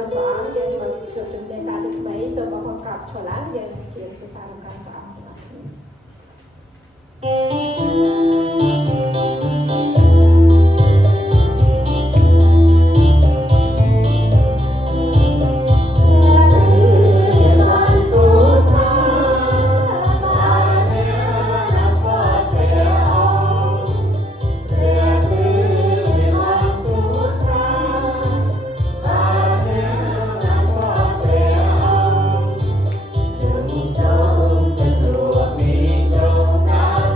គុណព្រះអង្គយើងមកជួបជុំគ្នាសាទរថ្មីសូមបងប្អូនកោតឈរឡើងយើងជាសរសើរដល់ព្រះអង្គទាំងអស់គ្នា សូមទទួលពីត្រង់តាម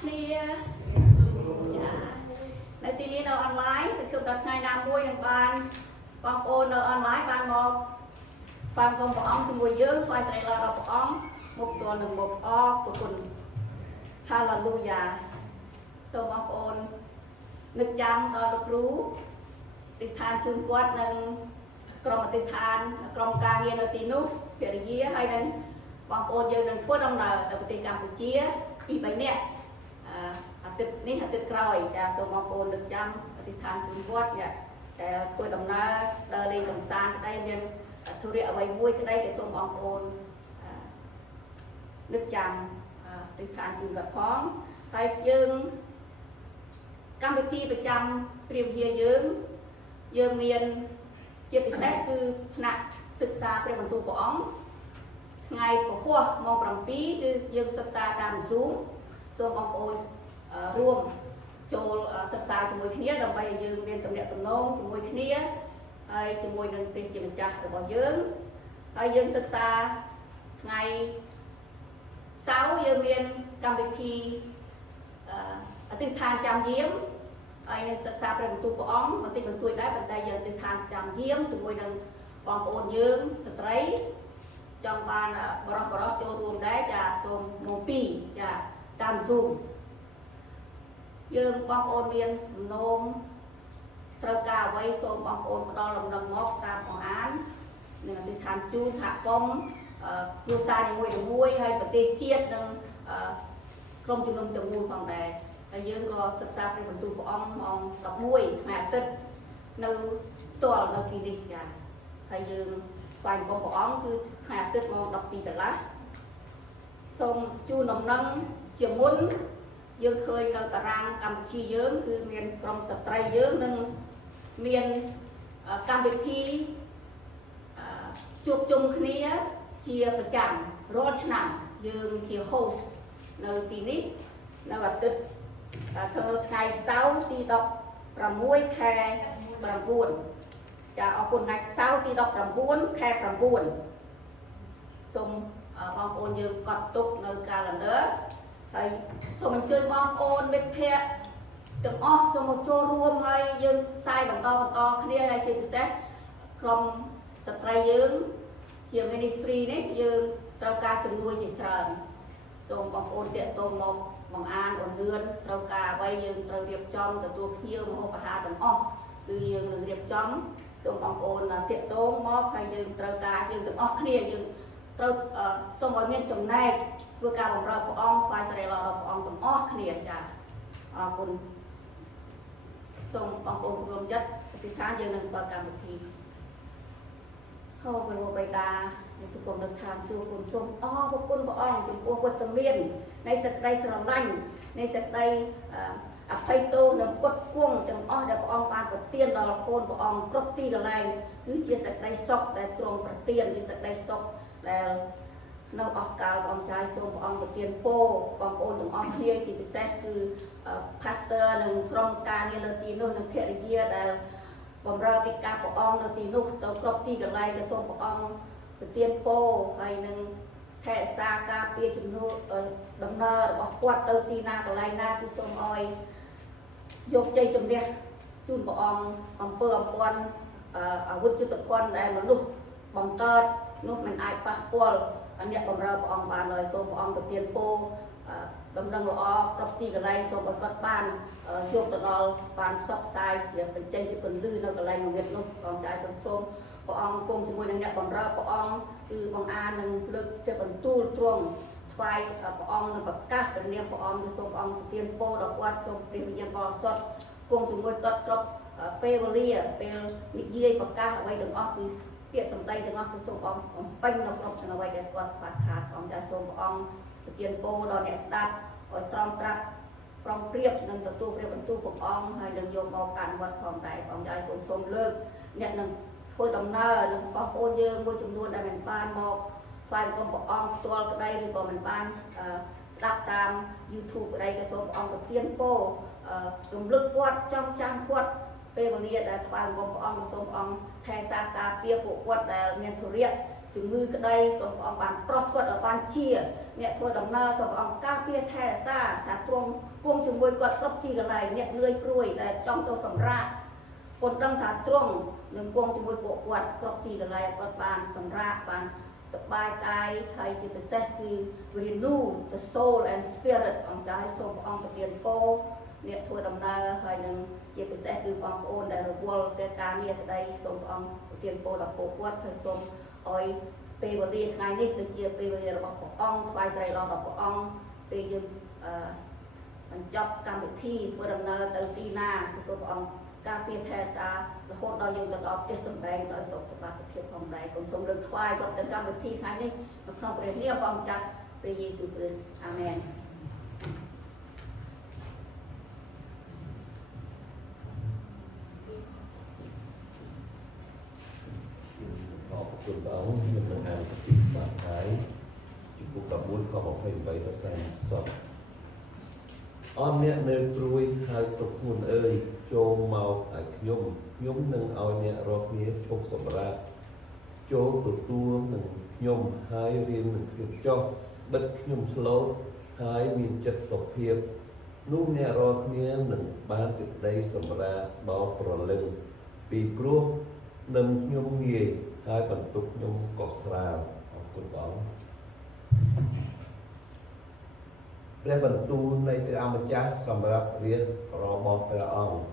គ្នាចានៅទីនេះនៅអនឡាញសង្ឃឹមដល់ថ្ងៃណាមួយនឹងបានបងប្អូននៅអនឡាញបានមកฟังគុំព្រះអង្គជាមួយយើងថ្វាយសេរីល្អដល់ព្រះអង្គមុខទល់នឹងមុខអរគុណ Hallelujah សូមបងប្អូននឹកចាំដល់លោកគ្រូទីឋានជូនគាត់និងក្រុមអធិដ្ឋានក្រុមការងារនៅទីនោះភរិយាហើយនឹងបងប្អូនយើងនឹងធ្វើដំណើរទៅប្រទេសកម្ពុជា2-3នាក់អាទិត្យនេះអាទិត្យក្រោយចាសូមបងប្អូននឹកចាំអធិដ្ឋានជូនគាត់ដែលធ្វើដំណើរដើរលេងកម្សាន្តក្តីមានធុរៈអ្វីមួយក្តីក៏សូមបងប្អូននឹកចាំអធិដ្ឋានជូនគាត់ផងហើយយើងកម្មវិធីប្រចាំព្រះវិហារយើងមានជាពិសេសគឺថ្នាក់សិក្សាព្រះបន្ទូលព្រះអង្គថ្ងៃពហុម៉ោង7គឺយើងសិក្សាតាម Zoom សូមបងប្អូនរួមចូលសិក្សាជាមួយគ្នាដើម្បីឲ្យយើងមានទំនាក់ទំនងជាមួយគ្នាហើយជាមួយនឹងព្រះជាម្ចាស់របស់យើងហើយយើងសិក្សាថ្ងៃសៅរ៍យើងមានកម្មវិធីអធិដ្ឋានចាំយាមហើយនឹងសិក្សាព្រះបន្ទូលព្រះអង្គបន្តិចបន្តួចដែរប៉ុន្តែយើងអធិដ្ឋានចាំយាមជាមួយនឹងបងប្អូនយើងស្ត្រីចង់បានបរិសុទ្ធចូលរួមដែរចាសូមម៉ោង2ចាតាម Zoom យើងបងប្អូនមានសំណូមត្រូវការអ្វីសូមបងប្អូនផ្ដល់ដំណឹងមកតាមបង្អាននឹងអធិដ្ឋានជូនសហគមន៍គ្រួសារនីមួយៗហើយប្រទេសជាតិនិងក្រុមជំនុំទាំងមូលផងដែរហើយយើងក៏សិក្សាព្រះបន្ទូលព្រះអង្គម៉ោង11ថ្ងៃអាទិត្យនៅផ្ទាល់នៅទីនេះចាហើយយើងស្វែងរកព្រះអង្គគឺថ្ងៃអាទិត្យម៉ោង12កន្លះសូមជូនដំណឹងជាមុនយើងឃើញនៅតារាងកម្មវិធីយើងគឺមានក្រុមស្ត្រីយើងនឹងមានកម្មវិធីជួបជុំគ្នាជាប្រចាំរាល់ឆ្នាំយើងជា host នៅទីនេះនៅអាទិត្យធ្វើថ្ងៃសៅរ៍ទី16ខែ9ចាអរគុណថ្ងៃសៅរ៍ទី19ខែ9សូមបងប្អូនយើងកត់ទុកនៅ calendar ហើយសូមអញ្ជើញបងប្អូនមិត្តភ័ក្តិទាំងអស់សូមមកចូលរួមហើយយើងផ្សាយបន្តគ្នាហើយជាពិសេសក្រុមស្ត្រីយើងជា ministry នេះយើងត្រូវការជំនួយជាច្រើនសូមបងប្អូនតាក់ទងមកបង្អានលឿនត្រូវការអ្វីយើងត្រូវរៀបចំទទួលភ្ញៀវម្ហូបអាហារទាំងអស់គឺយើងនឹងរៀបចំសូមបងប្អូនតាក់ទងមកហើយយើងត្រូវការយើងទាំងអស់គ្នាយើងត្រូវសូមឲ្យមានចំណែកធ្វើការបម្រើព្រះអង្គថ្វាយសេរីល្អដល់ព្រះអង្គទាំងអស់គ្នាចាអរគុណសូមបងប្អូនរួមចិត្តអធិដ្ឋានយើងនឹងបើកកម្មវិធីហោព្រះបិតានៃទុគំនឹកឋានសួគ៌គុណសូមអរគុណព្រះអង្គចំពោះវត្តមាននៃសេចក្តីស្រឡាញ់នៃសេចក្តីអភ័យទោសនិងគុតគង់ទាំងអស់ដែលព្រះអង្គបានប្រទានដល់កូនព្រះអង្គគ្រប់ទីកន្លែងគឺជាសេចក្តីសុខដែលទ្រង់ប្រទានជាសេចក្តីសុខដែលនៅអស់កាលព្រះអង្គចាយសូមព្រះអង្គប្រទានពរបងប្អូនទាំងអស់គ្នាជាពិសេសគឺ pastor និងក្រុមការងារនៅទីនោះនិងភរិយាដែលបម្រើកិច្ចការព្រះអង្គនៅទីនោះទៅគ្រប់ទីកន្លែងដែលសូមព្រះអង្គប្រទានពរហើយនឹងថែរក្សាការពារជំនួសដំណើររបស់គាត់ទៅទីណាកន្លែងណាគឺសូមឲ្យយកជ័យជំនះជូនព្រះអង្គអំពើអំពាន់អាវុធយុទ្ធភ័ណ្ឌដែលមនុស្សបង្កើតនោះមិនអាចប៉ះពាល់អ្នកបម្រើព្រះអង្គបានឡើយសូមព្រះអង្គប្រទានពរដំណឹងល្អគ្រប់ទីកន្លែងសូមឲ្យគាត់បានយកទៅដល់បានផ្សព្វផ្សាយជាបញ្ចេញជាពន្លឺនៅកន្លែងងងឹតនោះព្រះអង្គចាយសូមព្រះអង្គគង់ជាមួយនឹងអ្នកបម្រើព្រះអង្គគឺបង្អាននឹងលើកទៅបន្ទូលទ្រង់ថ្វាយព្រះអង្គនឹងប្រកាសព្រះនាមព្រះអង្គគឺសូមព្រះអង្គប្រទានពរដល់គាត់សូមព្រះវិញ្ញាណបរិសុទ្ធគង់ជាមួយគាត់គ្រប់ពេលវេលាពេលនិយាយប្រកាសអ្វីទាំងអស់គឺពាក្យសម្ដីទាំងអស់គឺសូមព្រះអង្គបំពេញនៅគ្រប់ទាំងអ្វីដែលគាត់ខ្វះខាតព្រះអង្គចាសូមព្រះអង្គប្រទានពរដល់អ្នកស្ដាប់ឲ្យត្រង់ត្រាប់ប្រងព្រៀបនឹងទទួលព្រះបន្ទូលព្រះអង្គហើយនឹងយកមកអនុវត្តផងដែរព្រះអង្គចាសូមលើកអ្នកនឹងធ្វើដំណើរនឹងបងប្អូនយើងមួយចំនួនដែលមិនបានមកស្វែងរកព្រះអង្គផ្ទាល់ក្តីឬក៏មិនបានស្ដាប់តាម YouTube ក្តីក៏សូមព្រះអង្គប្រទានពររំលឹកគាត់ចងចាំគាត់ពេលវេលាដែលស្វែងរកព្រះអង្គសូមព្រះអង្គថែរក្សាការពារពួកគាត់ដែលមានធុរៈ ជំងឺក្តីសូមព្រះអង្គបានប្រោះគាត់ឲ្យបានជាអ្នកធ្វើដំណើរសូមព្រះអង្គការពារថែរក្សាថាទ្រង់គង់ជាមួយគាត់គ្រប់ទីកន្លែងអ្នកលឿយព្រួយដែលចង់ទៅសម្រាកពុនដឹងថាទ្រង់នឹងគង់ជាមួយពួកគាត់គ្រប់ទីកន្លែងគាត់បានសម្រាកបានសប្បាយកាយហើយជាពិសេសគឺ renew the soul and spirit អង្គចាស់សូមព្រះអង្គប្រទានពរអ្នកធ្វើដំណើរហើយនឹងជាពិសេសគឺបងប្អូនដែលរវល់ទៅការងារក្តីសូមព្រះអង្គប្រទានពរដល់ពួកគាត់ហើយសូមឲ្យពេលវេលាថ្ងៃនេះគឺជាពេលវេលារបស់ព្រះអង្គថ្វាយសិរីល្អដល់ព្រះអង្គពេលយើងបញ្ចប់កម្មវិធីធ្វើដំណើរទៅទីណាគឺសូមព្រះអង្គការពារថែរក្សារហូតដល់យើងទៅដល់ផ្ទះសម្បែងដោយសុខសប្បាយភាពផងដែរគុំសូមលើកថ្វាយប្រតិកម្មវិធីថ្ងៃនេះនៅក្នុងព្រះនាមព្រះអង្គចាស់ព្រះយេស៊ូវគ្រីស្ទអាមែន Chúng ta nhưng mà hàng cái bạn thái chúng cũng đã muốn có một hình vậy là sang sọt on nhẹ nơi ruồi hai tục nguồn ơi cho màu ở nhôm nâng ao nhẹ rót nhẹ chụp sầm ra cho tụt tua nâng nhôm hai riêng nâng chụp cho đất nhôm slow hai miền chất sọc hiệp nung nhẹ rót nhẹ nâng ba dịch đây sầm ra bao pro lưng bị pro nâng nhôm nghề hai bản tục nhung cột sào học quân bóng đây bản tu này từ âm cha sầm rạp riêng rồi bom từ ông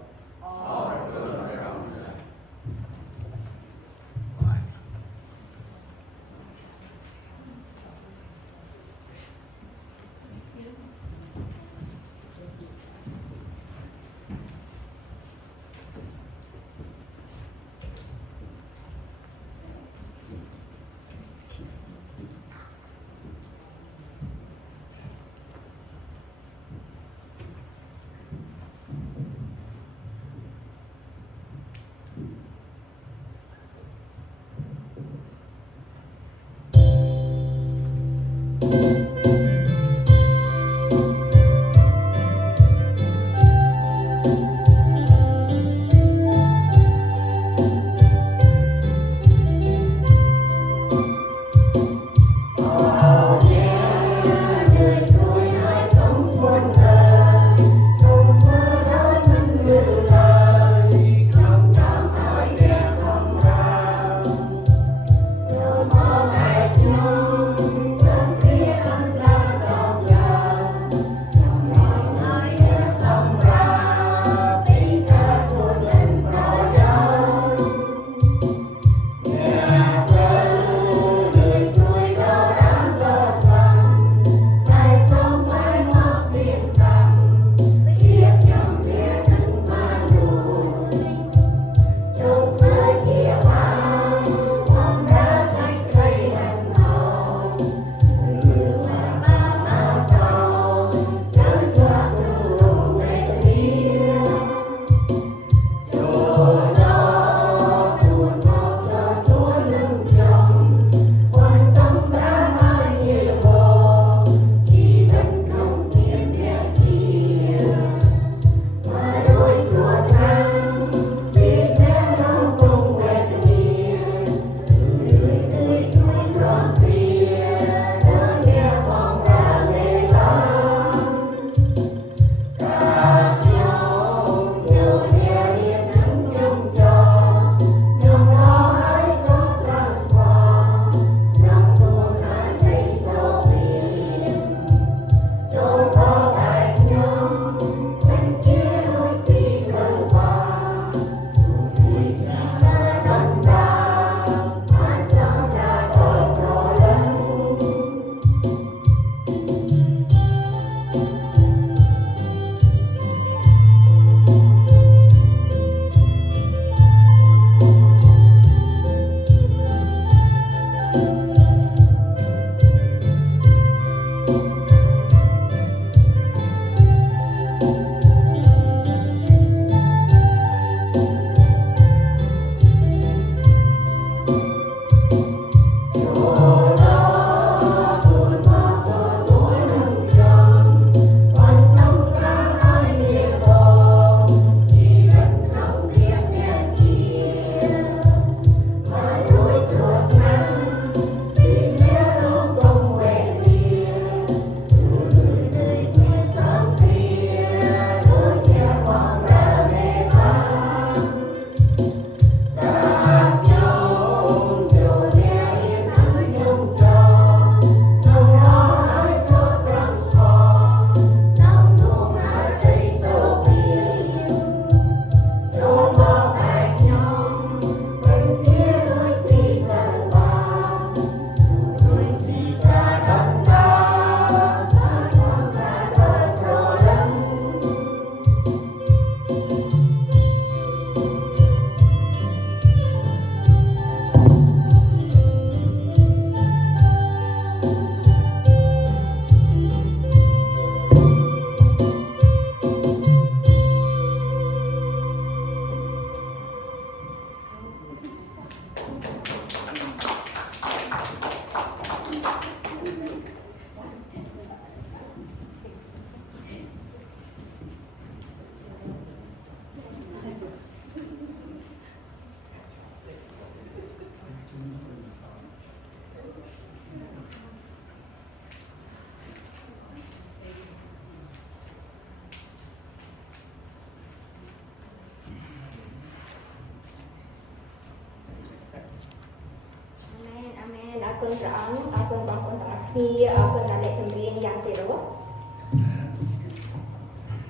គុណព្រះអង្គអរគុណបងប្អូនទាំងអស់គ្នាអរគុណដល់អ្នកចម្រៀងយ៉ាងពិរោះ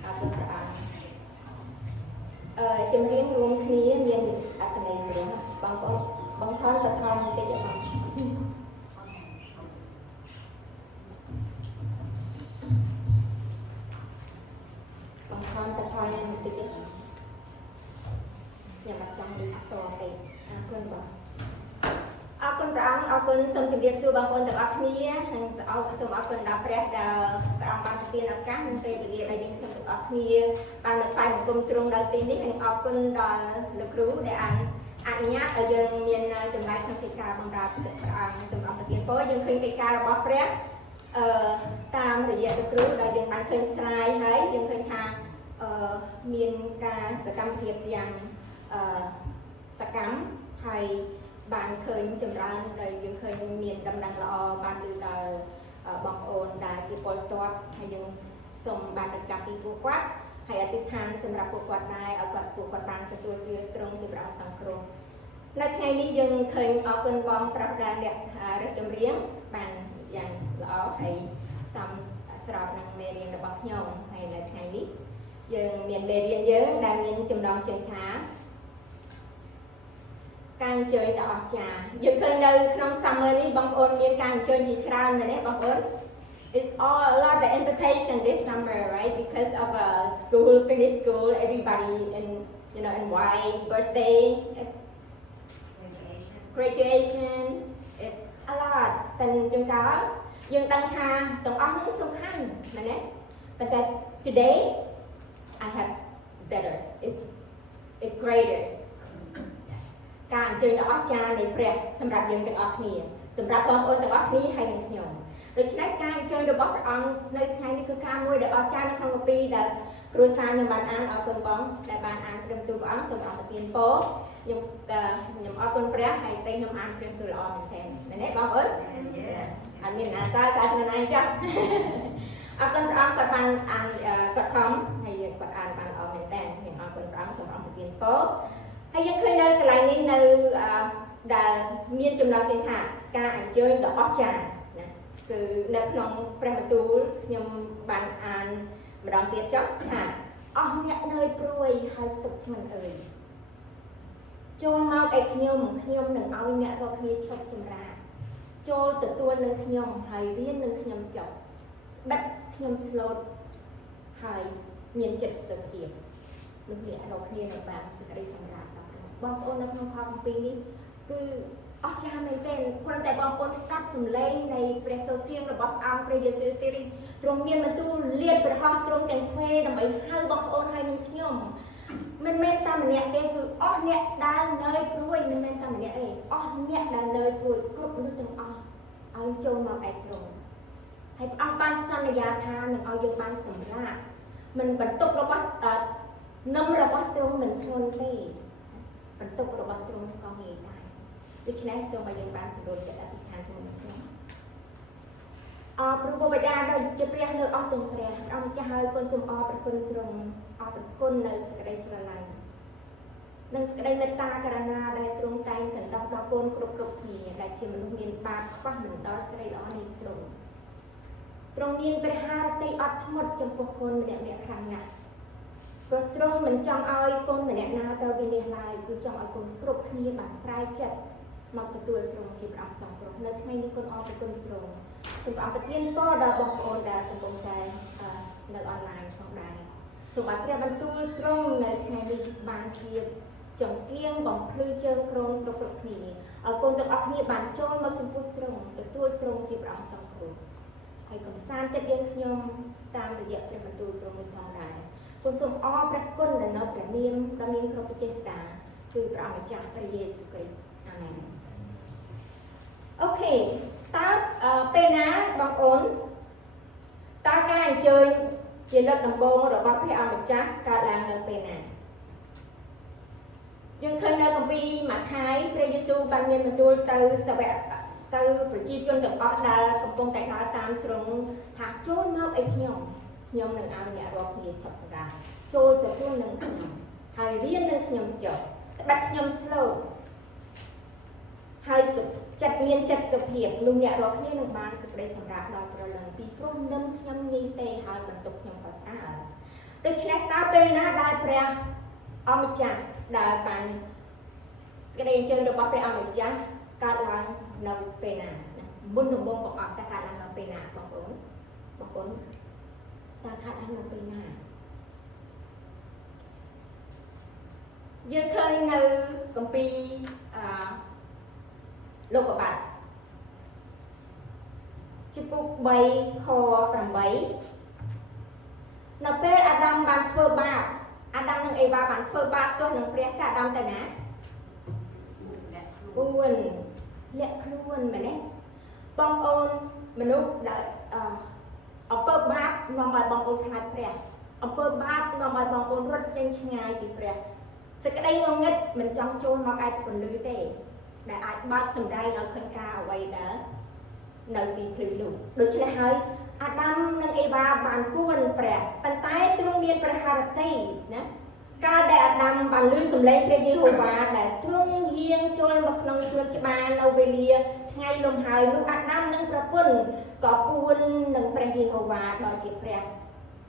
អរគុណព្រះអង្គចម្រៀងរួមគ្នាមានអត្ថន័យព្រមបងប្អូនបងថនតថនបន្តិចអត់បងថនតថនបន្តិចខ្ញុំអត់ចង់និយាយតទេអរគុណបងអរគុណព្រះអង្គអរគុណសូមជម្រាបសួរបងប្អូនទាំងអស់គ្នានិងសូមអរគុណដល់ព្រះដែលព្រះអង្គបានប្រទានឱកាសនិងពេលវេលាដែលយើងទាំងអស់គ្នាបានមកថ្វាយបង្គំទ្រង់ដល់ទីនេះនិងអរគុណដល់លោកគ្រូដែលអនុញ្ញាតឲ្យយើងមានចម្លើយក្នុងកិច្ចការបម្រើព្រះអង្គសម្រាប់ប្រទានពរយើងឃើញកិច្ចការរបស់ព្រះតាមរយៈលោកគ្រូដែលយើងបានឃើញស្រាយហើយយើងឃើញថាមានការសកម្មភាពយ៉ាងសកម្មហើយបានឃើញចម្រើនដែលយើងឃើញមានដំណឹងល្អបានលើដល់បងប្អូនដែលជាពលរដ្ឋហើយយើងសូមបានទៅចាប់ពីពួកគាត់ហើយអធិដ្ឋានសម្រាប់ពួកគាត់ដែរឲ្យពួកគាត់បានទទួលទានត្រង់ជាព្រះអង្គសង្គ្រោះនៅថ្ងៃនេះយើងឃើញអរគុណបងប្រុសដែលអ្នករកចម្រៀងបានយ៉ាងល្អហើយសំស្របនឹងមេរៀនរបស់ខ្ញុំហើយនៅថ្ងៃនេះយើងមានមេរៀនយើងដែលមានចំណងជើងថាការអញ្ជើញដ៏អស្ចារ្យយើងឃើញនៅក្នុង summer នេះបងប្អូនមានការអញ្ជើញជាច្រើនមែនទេបងប្អូន It's all a lot of invitation this summer right because of school finish school everybody and you know and why birthday graduation it's a lot តែជួនកាលយើងដឹងថាទាំងអស់នេះសំខាន់មែនទេប៉ុន្តែ today I have better it's greaterការអញ្ជើញដ៏អស្ចារ្យនៃព្រះសម្រាប់យើងទាំងអស់គ្នាសម្រាប់បងប្អូនទាំងអស់គ្នាហើយនិងខ្ញុំដូច្នេះការអញ្ជើញរបស់ព្រះអង្គនៅថ្ងៃនេះគឺការមួយដ៏អស្ចារ្យនៅក្នុងកាពីដែលគ្រួសារខ្ញុំបានអានអរគុណបងដែលបានអានព្រមទូលព្រះអង្គសូមអរគុណពរខ្ញុំអរគុណព្រះហើយពេលខ្ញុំអានព្រមទូលល្អមែនទែនមែនទេបងប្អូនអត់មានអាសាសាធនណាចាស់អរគុណព្រះអង្គគាត់បានអានគាត់ខំហើយគាត់អានបានល្អមែនទែនខ្ញុំអរគុណព្រះអង្គសូមអរគុណពរហើយយើងឃើញនៅកន្លែងនេះនៅដែលមានចំណងជើងថាការអញ្ជើញដ៏អស្ចារ្យណាគឺនៅក្នុងព្រះបន្ទូលខ្ញុំបានអានម្ដងទៀតចុះថាអស់អ្នកនៅព្រួយហើយទឹកធ្មិនអើយចូលមកឲ្យខ្ញុំនឹងឲ្យអ្នករាល់គ្នាឈប់សម្រាកចូលទទួលនឹងខ្ញុំហើយរៀននឹងខ្ញុំចុះស្បិតខ្ញុំស្លូតហើយមានចិត្តសុភាពនឹងអ្នករាល់គ្នានឹងបានសេចក្តីសម្រាប់បងប្អូននៅក្នុងខ7នេះគឺអស្ចារ្យមែនទែនគ្រាន់តែបងប្អូនស្ដាប់សំឡេងនៃព្រះសូរសៀងរបស់អង្គព្រះយេស៊ូវទីទ្រង់មានបន្ទូលលាតព្រះហស្ថទ្រង់ទាំងទ្វេដើម្បីហៅបងប្អូនហើយនឹងខ្ញុំមិនមែនតែម្នាក់ទេគឺអស់អ្នកដែលនៅព្រួយមិនមែនតែម្នាក់ទេអស់អ្នកដែលនៅព្រួយគ្រប់មនុស្សទាំងអស់ឲ្យចូលមកឯទ្រង់ហើយព្រះអង្គបានសន្យាថានឹងឲ្យយើងបានសម្រាកមិនបន្ទុករបស់នំរបស់ទ្រង់មិនធ្ងន់ទេបន្ទុករបស់ទ្រង់ក៏ងាយដែរដូច្នេះសូមឲ្យយើងបានសម្រួលចិត្តអធិដ្ឋានជាមួយនឹងព្រះព្រះពុទ្ធបិតាដែលជាព្រះលើអស់ទាំងព្រះអង្គម្ចាស់ហើយគុណសូមអរព្រគុណទ្រង់អរព្រគុណនៅសេចក្តីស្រឡាញ់និងសេចក្តីមេត្តាករុណាដែលទ្រង់តែងសន្តោសដល់កូនគ្រប់គ្នាដែលជាមនុស្សមានបាបខ្វះមិនដល់ស្រីល្អនៃទ្រង់មានព្រះハរតីអត់ធ្មត់ចំពោះកូនម្នាក់ខ្លាំងណាស់ព្រោះទ្រង់មិនចង់ឲ្យកូនម្នាក់ណាទៅវិនាសឡើយគឺចង់ឲ្យកូនគ្រប់គ្នាបានប្រែចិត្តមកទទួលទ្រង់ជាព្រះអង្គសង្គ្រោះនៅថ្ងៃនេះគុណអរគុណទ្រង់សូមព្រះអង្គប្រទានពរដល់បងប្អូនដែលកំពុងតែនៅអនឡាញផងដែរសូមឲ្យព្រះបន្ទូលទ្រង់នៅថ្ងៃនេះបានជាចង្គៀងបំភ្លឺជើងក្រងគ្រប់គ្នាឲ្យកូនទាំងអស់គ្នាបានចូលមកចំពោះទ្រង់ទទួលទ្រង់ជាព្រះអង្គសង្គ្រោះហើយកំសាន្តចិត្តយើងខ្ញុំតាមរយៈព្រះបន្ទូលទ្រង់មួយផងដែរគុណសូមអរព្រះគុណដែលនៅព្រះនាមដ៏មានគ្រប់វិចេស្តាគឺព្រះអង្គម្ចាស់ព្រះយេស៊ូវគ្រីស្ទអាមែនអូខេតើពេលណាបងប្អូនតើការអញ្ជើញជាលើកដំបូងរបស់ព្រះអង្គម្ចាស់កើតឡើងនៅពេលណាយើងឃើញនៅគម្ពីរម៉ាថាយព្រះយេស៊ូវបានមានបន្ទូលទៅសាវកទៅប្រជាជនទាំងអស់ដែលកំពុងតែដើរតាមទ្រង់ថាចូលមកឲ្យខ្ញុំនឹងឲ្យអ្នករាល់គ្នាឈប់សម្រាកចូលទទួលនឹងខ្ញុំហើយរៀននឹងខ្ញុំចុះក្បត់ខ្ញុំស្លូតហើយ จัดเมียนจัดสุเพียบลุงเนี่ยเราแค่หนึ่งบานสุดเลยสำหรับเราประเลิงปีพรุ่งน้ำยำนีเตะหายมันตกยำภาษาโดยเฉพาะตาเป็นนะได้เปรียเอามิจังได้ไปสกเดนเจอระบบไปเอามิจังการล้างเราเป็นนะบุญหนุ่มบงบอกแต่การล้างเราเป็นนะบางคนตาขาดล้างเราเป็นนะยังเคยในกัมปีโลกบัตรจุกุกใบคอประใบนับเป็นอาดัมบันเทอร์บาอาดัมนังเอวาบันเทอร์บาตัวหนังเปรี้ยกอาดัมแต่นะอ้วนเละคล้วนเหมือนนี้บางคนมนุษย์ได้เอาเปิดบาปนำมาบางคนขายเปรี้ยเอาเปิดบาปนำมาบางคนรถเจงชงายติเปรี้ยสกัดได้งงงิดมันจังโจนมาไอ้คนลื้อเตะแต่อาจบ้านสมได้เราเคยกล้าเอาไว้เด้อในปีพลือลุโดยเฉพาะอาดัมนังเอวาบานผู้วันแปรปันใต้ตรงเมียนประหารตีนะการได้อาดัมบานลื้อสมเลพระเยโฮวาแต่ตรงเฮียงโจนมาขนมชวนชบาเราเวลียไงลมหายลูกอาดัมนังประปุ่นก็ปูนนังพระเยโฮวาโดยจีแปร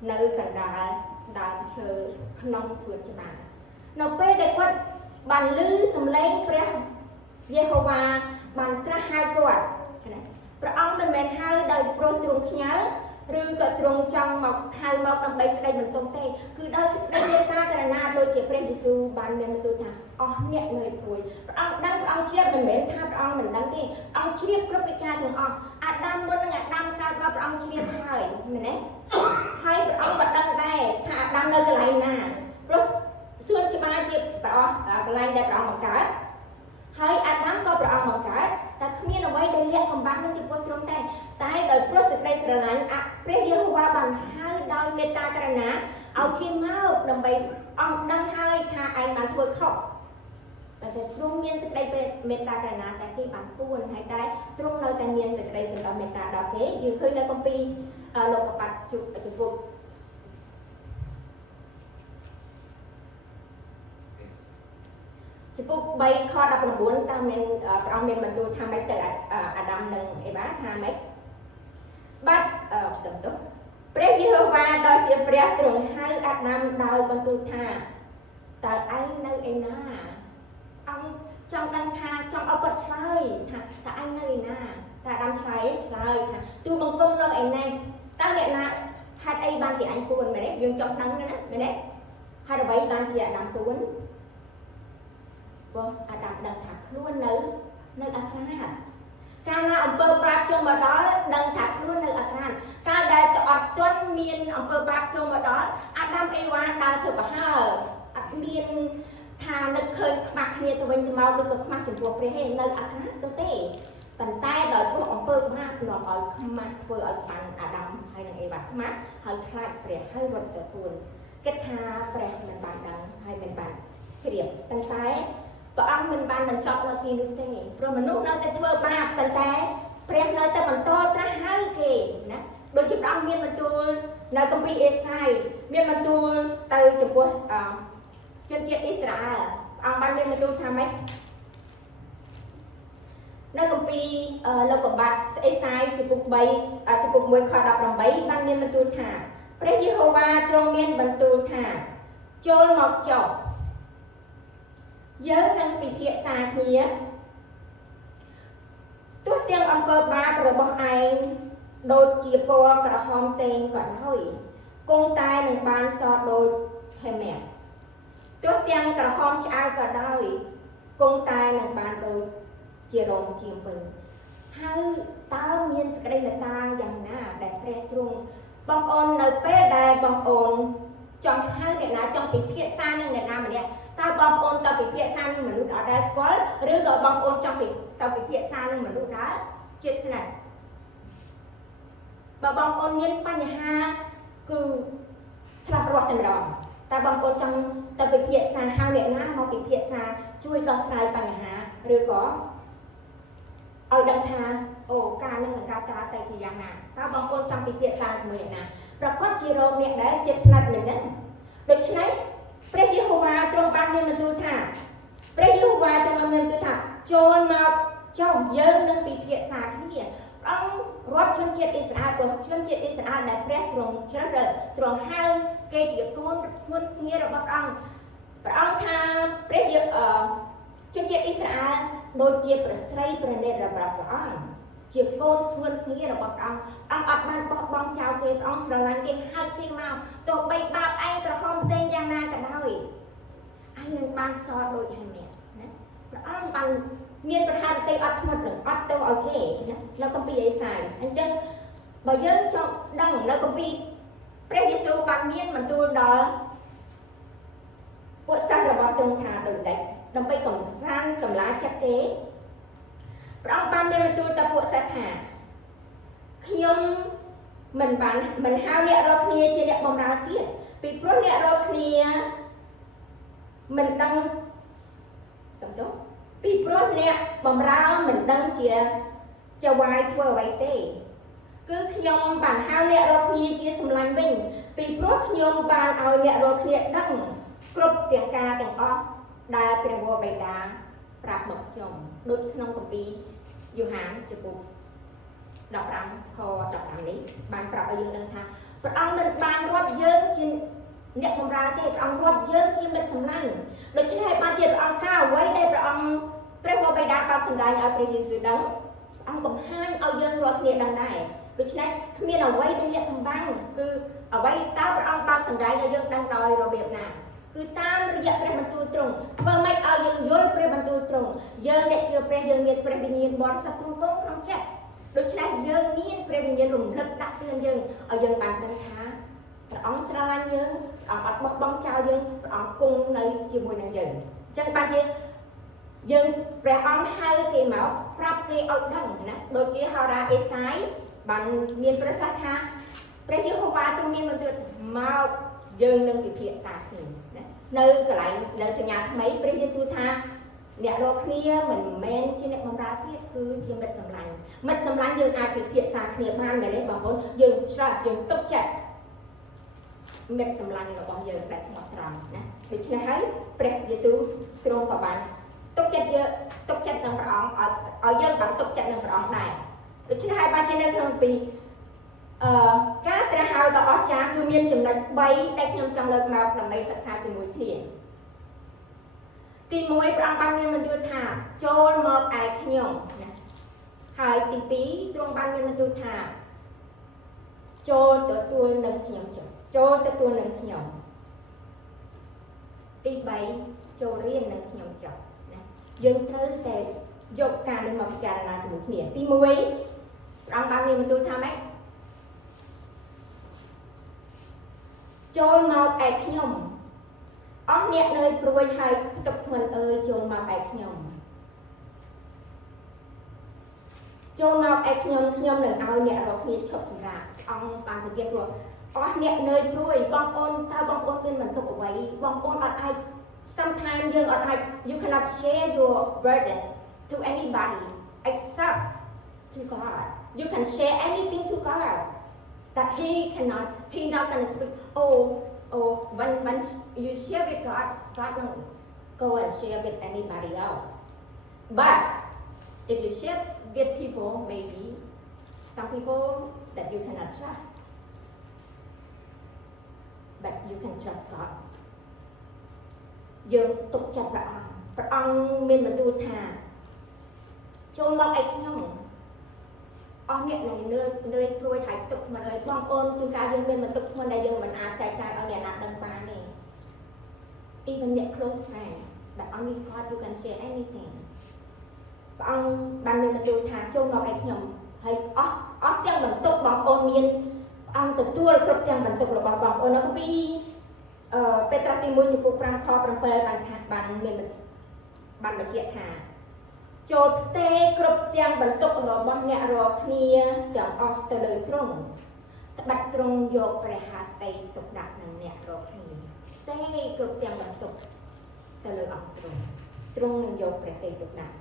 ในกันดาดาเชอขนมชวนชบาเราไปได้ก็บานลื้อสมเลพระเยโฮวาบานกระหายกวดพระองค์มันเป็นให้โดยโปรตรงเขียวหรือก็ตรงจังหมอกให้หมอกตั้งใบสไลเหมือนตรงเต้คือโดยสไลเดต้ากระนาโดยเจ็บพระเยซูบานเนี่ยมันตัวทางอ๋อเนี่ยเลยป่วยพระองค์ดังพระองค์เชียบมันเหม็นท่าพระองค์เหมือนดังที่องค์เชียบกระปิกาถึงอ๋ออาดัมบนอาดัมการว่าพระองค์เชียบให้เหมือนนี้ให้พระองค์บัดดังได้ถ้าอาดัมเลยกระไรหน้ารถส่วนชบาเจ็บพระองค์กระไรได้พระองค์เหมือนกันให้อาดัมก็พระองค์เหมือนกันแต่ขมิ้นเอาไว้ได้เลี้ยงกำบังนั่งจุดบนตรงแต่ตายโดยพระสิทธิ์ในสระนั้นพระเยโฮวาบังให้โดยเมตตากรุณาเอาขี้เมาดำไปองดังให้ท่าไอ้มันทั่วขอบแต่ตรงเมียนสิทธิ์ในเมตตากรุณาแต่ที่บังปูนให้ได้ตรงเราแต่เมียนสิทธิ์ในสระเมตตาดอกเทยืนขึ้นในกัมปีโลกปัจจุบันจุดใบคอดับบุญตามเมนพระองค์เมนบรรทุทำให้เกิดอาดัมหนึ่งเอบ้าทำให้บัดสมตุพระเยโฮวาโดยเจียพระตรงให้อาดัมโดยบรรทุทาแต่ไอ้ในเอ็น่าองจองดังทาจองเอากดใช่ค่ะแต่ไอ้ในน่าแต่ดังใช้ใช่ค่ะตัวบังกงเราเอ็นในตั้งเนี่ยนะให้ไอ้บางที่ไอ้ปูนไปเนี่ยยังจองทั้งนั้นนะไปเนี่ยให้เราไปบางที่ดังปูนอาดัมดังถักล้วนในอาคารการนาอำเภอบาปจงมาดอดังถักล้วนในอาคารการได้ตอดต้นเมียนอำเภอบาปจงมาดออาดัมเอวาดาเถอะบ่ฮะเมียนทานึกเคยขมักเนี่ยตัวเป็นเมาตัวก็ขมักถึงตัวประเทศในอาคารตัวเต้ปันใต้โดยพวกอำเภอบาปหลอกเอาขมักเพื่อเอาปันอาดัมให้นางเอวาขมักให้คลาดเปรียบให้รถตะปูนเก็ตทาเปรียบมันบานดังให้เป็นบานเฉียบปันใต้พระองค์มันบานมันชอบเรากินด้วยเองเพราะมนุษย์เราจะเชื่อบาปแต่เปรียบเราแต่มันโตตระหายเกนะโดยที่พระองค์มีมันตัวในกัมพีเอไซมีมันตัวเตยจุบจนเจียอิสราเอลองค์บานมีมันตัวทำไหมในกัมพีเรากับบัตเอไซจุบุกใบจุบุกมวยคอดับลำใบบานมีมันตัวถาพระเยโฮวาตรงมีมันตัวถาโจลหมอกจอบเยอะนั่งปีเพียสาเทียตัวเตียงอำเภอบาประบไอโดยเจียปกระหอมเตงก่อนห้อยกงตายหนึ่งบานสอดโดยเฮเมตตัวเตียงกระหอมชายก็ได้กงตายหนึ่งบานโดยเจียรงเจียมปืนให้ตาเมียนสกัดในตาอย่างน่าแดดแปรตรงบางอนในเป้แดดบางอนจังให้เนี่ยนะจังปีเพียซ่าหนึ่งเนี่ยนะมันเนี่ยตาบางคนตาปิเพียซ่าหนึ่งเหมือนลูกได้สกอลหรือก็บางคนจังปิตาปิเพียซ่าหนึ่งเหมือนลูกได้เจ็ดสนัดบางคนเน้นปัญหาคือสลับรอดจำลองแต่บางคนจังตาปิเพียซ่าห้าวเนี่ยนะมาปิเพียซ่าช่วยต่อสลายปัญหาหรือก็เอาดังทางโอ้การนั่งเหมือนการแต่ที่ยังนะตาบางคนจังปิเพียซ่าเหมือนนะประกอบจีโรเนี่ยได้เจ็ดสนัดเหมือนนั้นโดยฉะนั้นพระเยโฮวาตรงบ้านเมียนมันดูท่าพระเยโฮวาตรงเมียนดูท่าโจรมา ចុះយើងនឹងពិភាក្សាគ្នាអង្គរាប់ជនជាតិអ៊ីស្រាអែលព្រោះជនជាតិអ៊ីស្រាអែលដែលព្រះទ្រង់ជ្រើសរើសទ្រង់ហៅគេជាកូនស្ងួនគ្នារបស់ព្រះអង្គថាព្រះជនជាតិអ៊ីស្រាអែលដូចជាប្រស្រីប្រណិតរបស់ព្រះអង្គជាកូនស្ងួនគ្នារបស់ព្រះអង្គអង្គអត់បានបោះបង់ចោលគេព្រះអង្គស្រឡាញ់គេហៅគេមកទោះបីបាបឯងក្រហមតែយ៉ាងណាក៏ដោយឯងនឹងបានសល់ដូចហើយមែនណាព្រះអង្គបានមានប្រហារតីអត់ធ្មត់នឹងអត់ទៅឲ្យគេណានៅគម្ពីរអេសាយអញ្ចឹងបើយើងចង់ដឹងនៅគម្ពីរព្រះយេស៊ូវបានមានបន្ទូលដល់ពួកសិស្សរបស់ទ្រង់ថាដូចនេះដើម្បីកំសាន្តកម្លាចិត្តគេព្រះអង្គបានមានបន្ទូលទៅពួកសិស្សថាខ្ញុំមិនហៅអ្នករាល់គ្នាជាអ្នកបម្រើទៀតពីព្រោះអ្នករាល់គ្នាមិនដឹងសំទោសពីព្រោះអ្នកបម្រើមិនដឹងជាវាយធ្វើអ្វីទេគឺខ្ញុំបានហៅអ្នករាល់គ្នាជាសម្លាញ់វិញពីព្រោះខ្ញុំបានឲ្យអ្នករាល់គ្នាដឹងគ្រប់ទាំងការទាំងអស់ដែលព្រះវរបិតាប្រាប់មកខ្ញុំដូចក្នុងគម្ពីរយ៉ូហានចំពុក15ខ15នេះបានប្រាប់ឲ្យយើងដឹងថាព្រះអង្គមិនបានរាប់យើងជាអ្នកបម្រើទេព្រះអង្គរាប់យើងជាមិត្តសម្លាញ់ដូច្នេះហើយបានជាព្រះអង្គការអ្វីដែលព្រះវរបិតាបានសម្ដែងឲ្យព្រះយេស៊ូវដឹងអង្គបង្ហាញឲ្យយើងរាល់គ្នាដឹងដែរដូច្នេះគ្មានអ្វីដែលលាក់កំបាំងគឺអ្វីតើព្រះអង្គបានសម្ដែងឲ្យយើងដឹងដោយរបៀបណាគឺតាមរយៈព្រះបន្ទូលទ្រង់ធ្វើម៉េចឲ្យយើងយល់ព្រះបន្ទូលទ្រង់យើងអ្នកជឿព្រះយើងមានព្រះវិញ្ញាណបរិសុទ្ធទ្រង់គង់ក្នុងចិត្តដូច្នេះយើងមានព្រះវិញ្ញាណរំលឹកដាក់ទឿនយើងឲ្យយើងបានដឹងថាព្រះអង្គស្រឡាញ់យើងព្រះអង្គអត់បោះបង់ចោលយើងព្រះអង្គគង់នៅជាមួយនឹងយើងអញ្ចឹងបានជាយើងព្រះអង្គហៅគេមកប្រាប់គេឲ្យដឹងណាដូចជាហោរាអេសាយបានមានប្រសាសន៍ថាព្រះយេហូវ៉ាទ្រង់មានបន្ទូលមកយើងនឹងពិភាក្សាគ្នាណានៅកន្លែងនៅសញ្ញាថ្មីព្រះយេស៊ូវថាអ្នករកគ្នាមិនមែនជាអ្នកបម្រើទៀតគឺជាមិត្តសម្លាញ់យើងអាចពិភាក្សាគ្នាបានមែនទេបងប្អូនយើង trust យើងទុកចិត្តមិត្តសម្លាញ់របស់យើងដែលស្មោះត្រង់ណាដូច្នេះហើយព្រះយេស៊ូវទ្រង់ក៏បានទុកចិត្តនឹងព្រះអង្គឲ្យយើងបានទុកចិត្តនឹងព្រះអង្គដែរដូច្នេះហើយបានជានៅក្នុងពីការត្រាស់ហៅដ៏អស្ចារ្យគឺមានចំណុច3ដែលខ្ញុំចង់លើកមកដើម្បីសិក្សាជាមួយគ្នាទី1ព្រះអង្គបានមានបន្ទូលថាចូលមកឯខ្ញុំណាហើយទី2ទ្រង់បានមានបន្ទូលថាចូលទទួលនឹងខ្ញុំចុះចូលទទួលនឹងខ្ញុំទី3ចូលរៀននឹងខ្ញុំចុះណាយើងត្រូវតែយកការនេះមកពិចារណាជាមួយគ្នាទី1ព្រះអង្គបានមានបន្ទូលថាម៉េចចូលមកឯខ្ញុំអស់អ្នកនៅព្រួយហើយផ្ទុកធ្ងន់អើយចូលមកឯខ្ញុំចូលមកឯខ្ញុំនឹងឲ្យអ្នករាល់គ្នាឈប់សម្រាកអង្គបានប្រទានព្រោះអស់អ្នកនៅព្រួយបងប្អូនតើបងប្អូនមានបន្ទុកអ្វីបងប្អូនអត់អាច sometimes យើងអត់អាច you cannot share your burden to anybody except to God you can share anything to God that he not gonna speak when you share with God won't go and share with anybody else but if you share with people maybe some people that you cannot trust but you can trust God យើងទុកចិត្តព្រះអង្គមានបន្ទូលថាចូលមកឯខ្ញុំអស់អ្នកនឹងនឿយព្រួយហើយទុកមកហើយបងប្អូនជួនកាលយើងមានបន្ទុកធ្ងន់ដែលយើងមិនអាចចែកចាយឲ្យអ្នកណាដឹងបានទេ even your close friend but only God you can share anything ព្រះអង្គបានមានបន្ទូលថាចូលមកឯខ្ញុំហើយអស់ទាំងបន្ទុកបងប្អូនមានអង្គទទួលគ្រប់ទាំងបន្ទុករបស់បងប្អូននៅពីពេត្រាទី1ចំពោះ5ខ7បានថាបានបញ្ជាក់ថាចូលផ្ទេរគ្រប់ទាំងបន្ទុករបស់អ្នករាល់គ្នាទាំងអស់ទៅលើទ្រង់ត្បិតទ្រង់យកព្រះហត្ថីទុកដាក់នឹងអ្នករាល់គ្នាផ្ទេរគ្រប់ទាំងបន្ទុកទៅលើអង្គទ្រង់នឹងយកព្រះតីទុកដាក់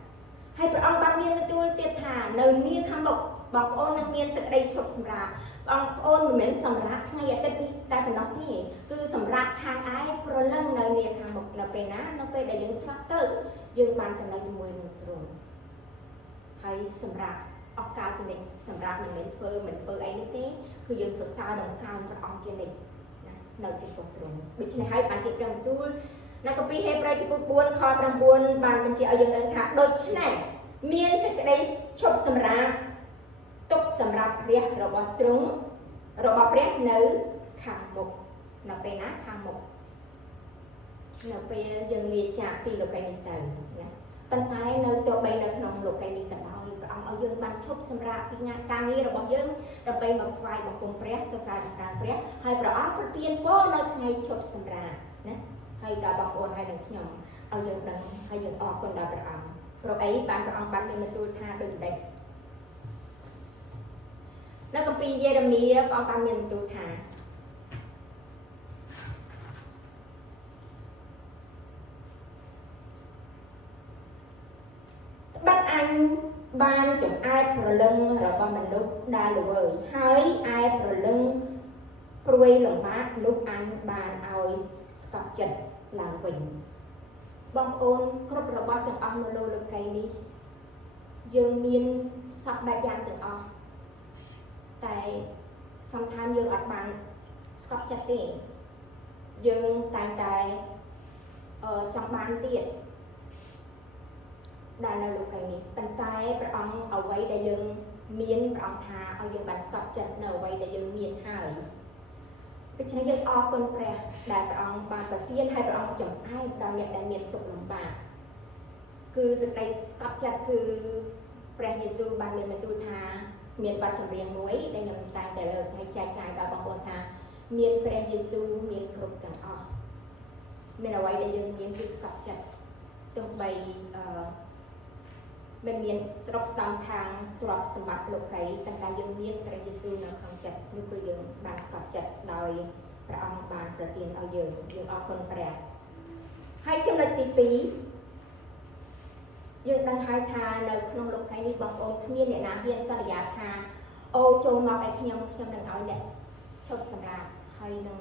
ហើយព្រះអង្គបានមានបន្ទូលទៀតថានៅនាខាងមុខបងប្អូននឹងមានសេចក្តីសុខសម្រាប់បងប្អូនមិនមែនសម្រាប់ថ្ងៃអាទិត្យនេះតែប៉ុណ្ណោះទេគឺសម្រាប់ខាងឯងប្រលឹងនៅនាខាងមុខនៅពេលណានៅពេលដែលយើងស្លាប់ទៅយើងបានទៅនៅជាមួយនឹងទ្រង់ ហើយសម្រាប់អស់កាលចំណេញសម្រាប់មិនមែនធ្វើអីនេះទេគឺយើងសរសើរនឹងកាយព្រះអង្គជានិច្ចណានៅចំពោះទ្រង់ដូច្នេះហើយបានជាព្រះបន្ទូលនៅគម្ពីរហេព្រើរចំពោះ4ខ9បានបញ្ជាក់ឲ្យយើងដឹងថាដូច្នេះមានសេចក្តីឈប់សម្រាកទុកសម្រាប់ព្រះរបស់ទ្រង់របស់ព្រះនៅខាងមុខនៅពេលណាខាងមុខនៅពេលយើងលាចាកពីលោកីនេះទៅណាប៉ុន្តែនៅទោះបីនៅក្នុងលោកីនេះក៏ដោយព្រះអង្គឲ្យយើងបានឈប់សម្រាកពីការងាររបស់យើងដើម្បីមកថ្វាយបង្គំព្រះសរសើរដល់ការព្រះហើយព្រះអង្គប្រទានពរនៅថ្ងៃឈប់សម្រាកណាហើយដល់បងប្អូនហើយនឹងខ្ញុំឲ្យយើងដឹងហើយយើងអរគុណដល់ព្រះអង្គព្រោះអីបានព្រះអង្គបានមានបន្ទូលថាដូចម្ដេចនៅគម្ពីរយេរេមៀព្រះអង្គបានមានបន្ទូលថាបាត់អញបានចំអែតប្រលឹងរបស់មនុស្សដែលល្វើយហើយឯប្រលឹងព្រួយលំបាកនោះអញបានឲ្យស្កប់ចិត្តឡើងវិញបងប្អូនគ្រប់របស់ទាំងអស់នៅលើលោកីនេះយើងមានសពបែបយ៉ាងទាំងអស់តែសំខាន់យើងអត់បានស្កប់ចិត្តទេយើងតែងតែចង់បានទៀតដែលនៅលោកីនេះប៉ុន្តែព្រះអង្គអ្វីដែលយើងមានព្រះអង្គថាឲ្យយើងបានស្កប់ចិត្តនៅអ្វីដែលយើងមានហើយដូច្នេះយើងអរគុណព្រះដែលព្រះអង្គបានប្រទានឲ្យព្រះអង្គចំអែកដល់អ្នកដែលមានទុក្ខលំបាកគឺសេចក្តីស្កប់ចិត្តគឺព្រះយេស៊ូវបានមានបន្ទូលថាមានបទចម្រៀងមួយដែលខ្ញុំតែងតែលើកឲ្យចែកចាយដល់បងប្អូនថាមានព្រះយេស៊ូវមានគ្រប់ទាំងអស់មានអ្វីដែលយើងមានគឺស្កប់ចិត្តទោះបីមិនមានស្រុកស្ដំខាងទ្រព្យសម្បត្តិលោកីតែយើងមានព្រះយេស៊ូវនៅក្នុងចិត្តនោះគឺយើងបានស្កប់ចិត្តដោយព្រះអង្គបានប្រទានឲ្យយើងអរគុណព្រះហើយចំណុចទី2យើងដឹងហើយថានៅក្នុងលោកីនេះបងប្អូនគ្មានអ្នកណាហ៊ានសន្យាថាអូចូលមកឲ្យខ្ញុំនឹងឲ្យអ្នកឈប់សម្រាកហើយនឹង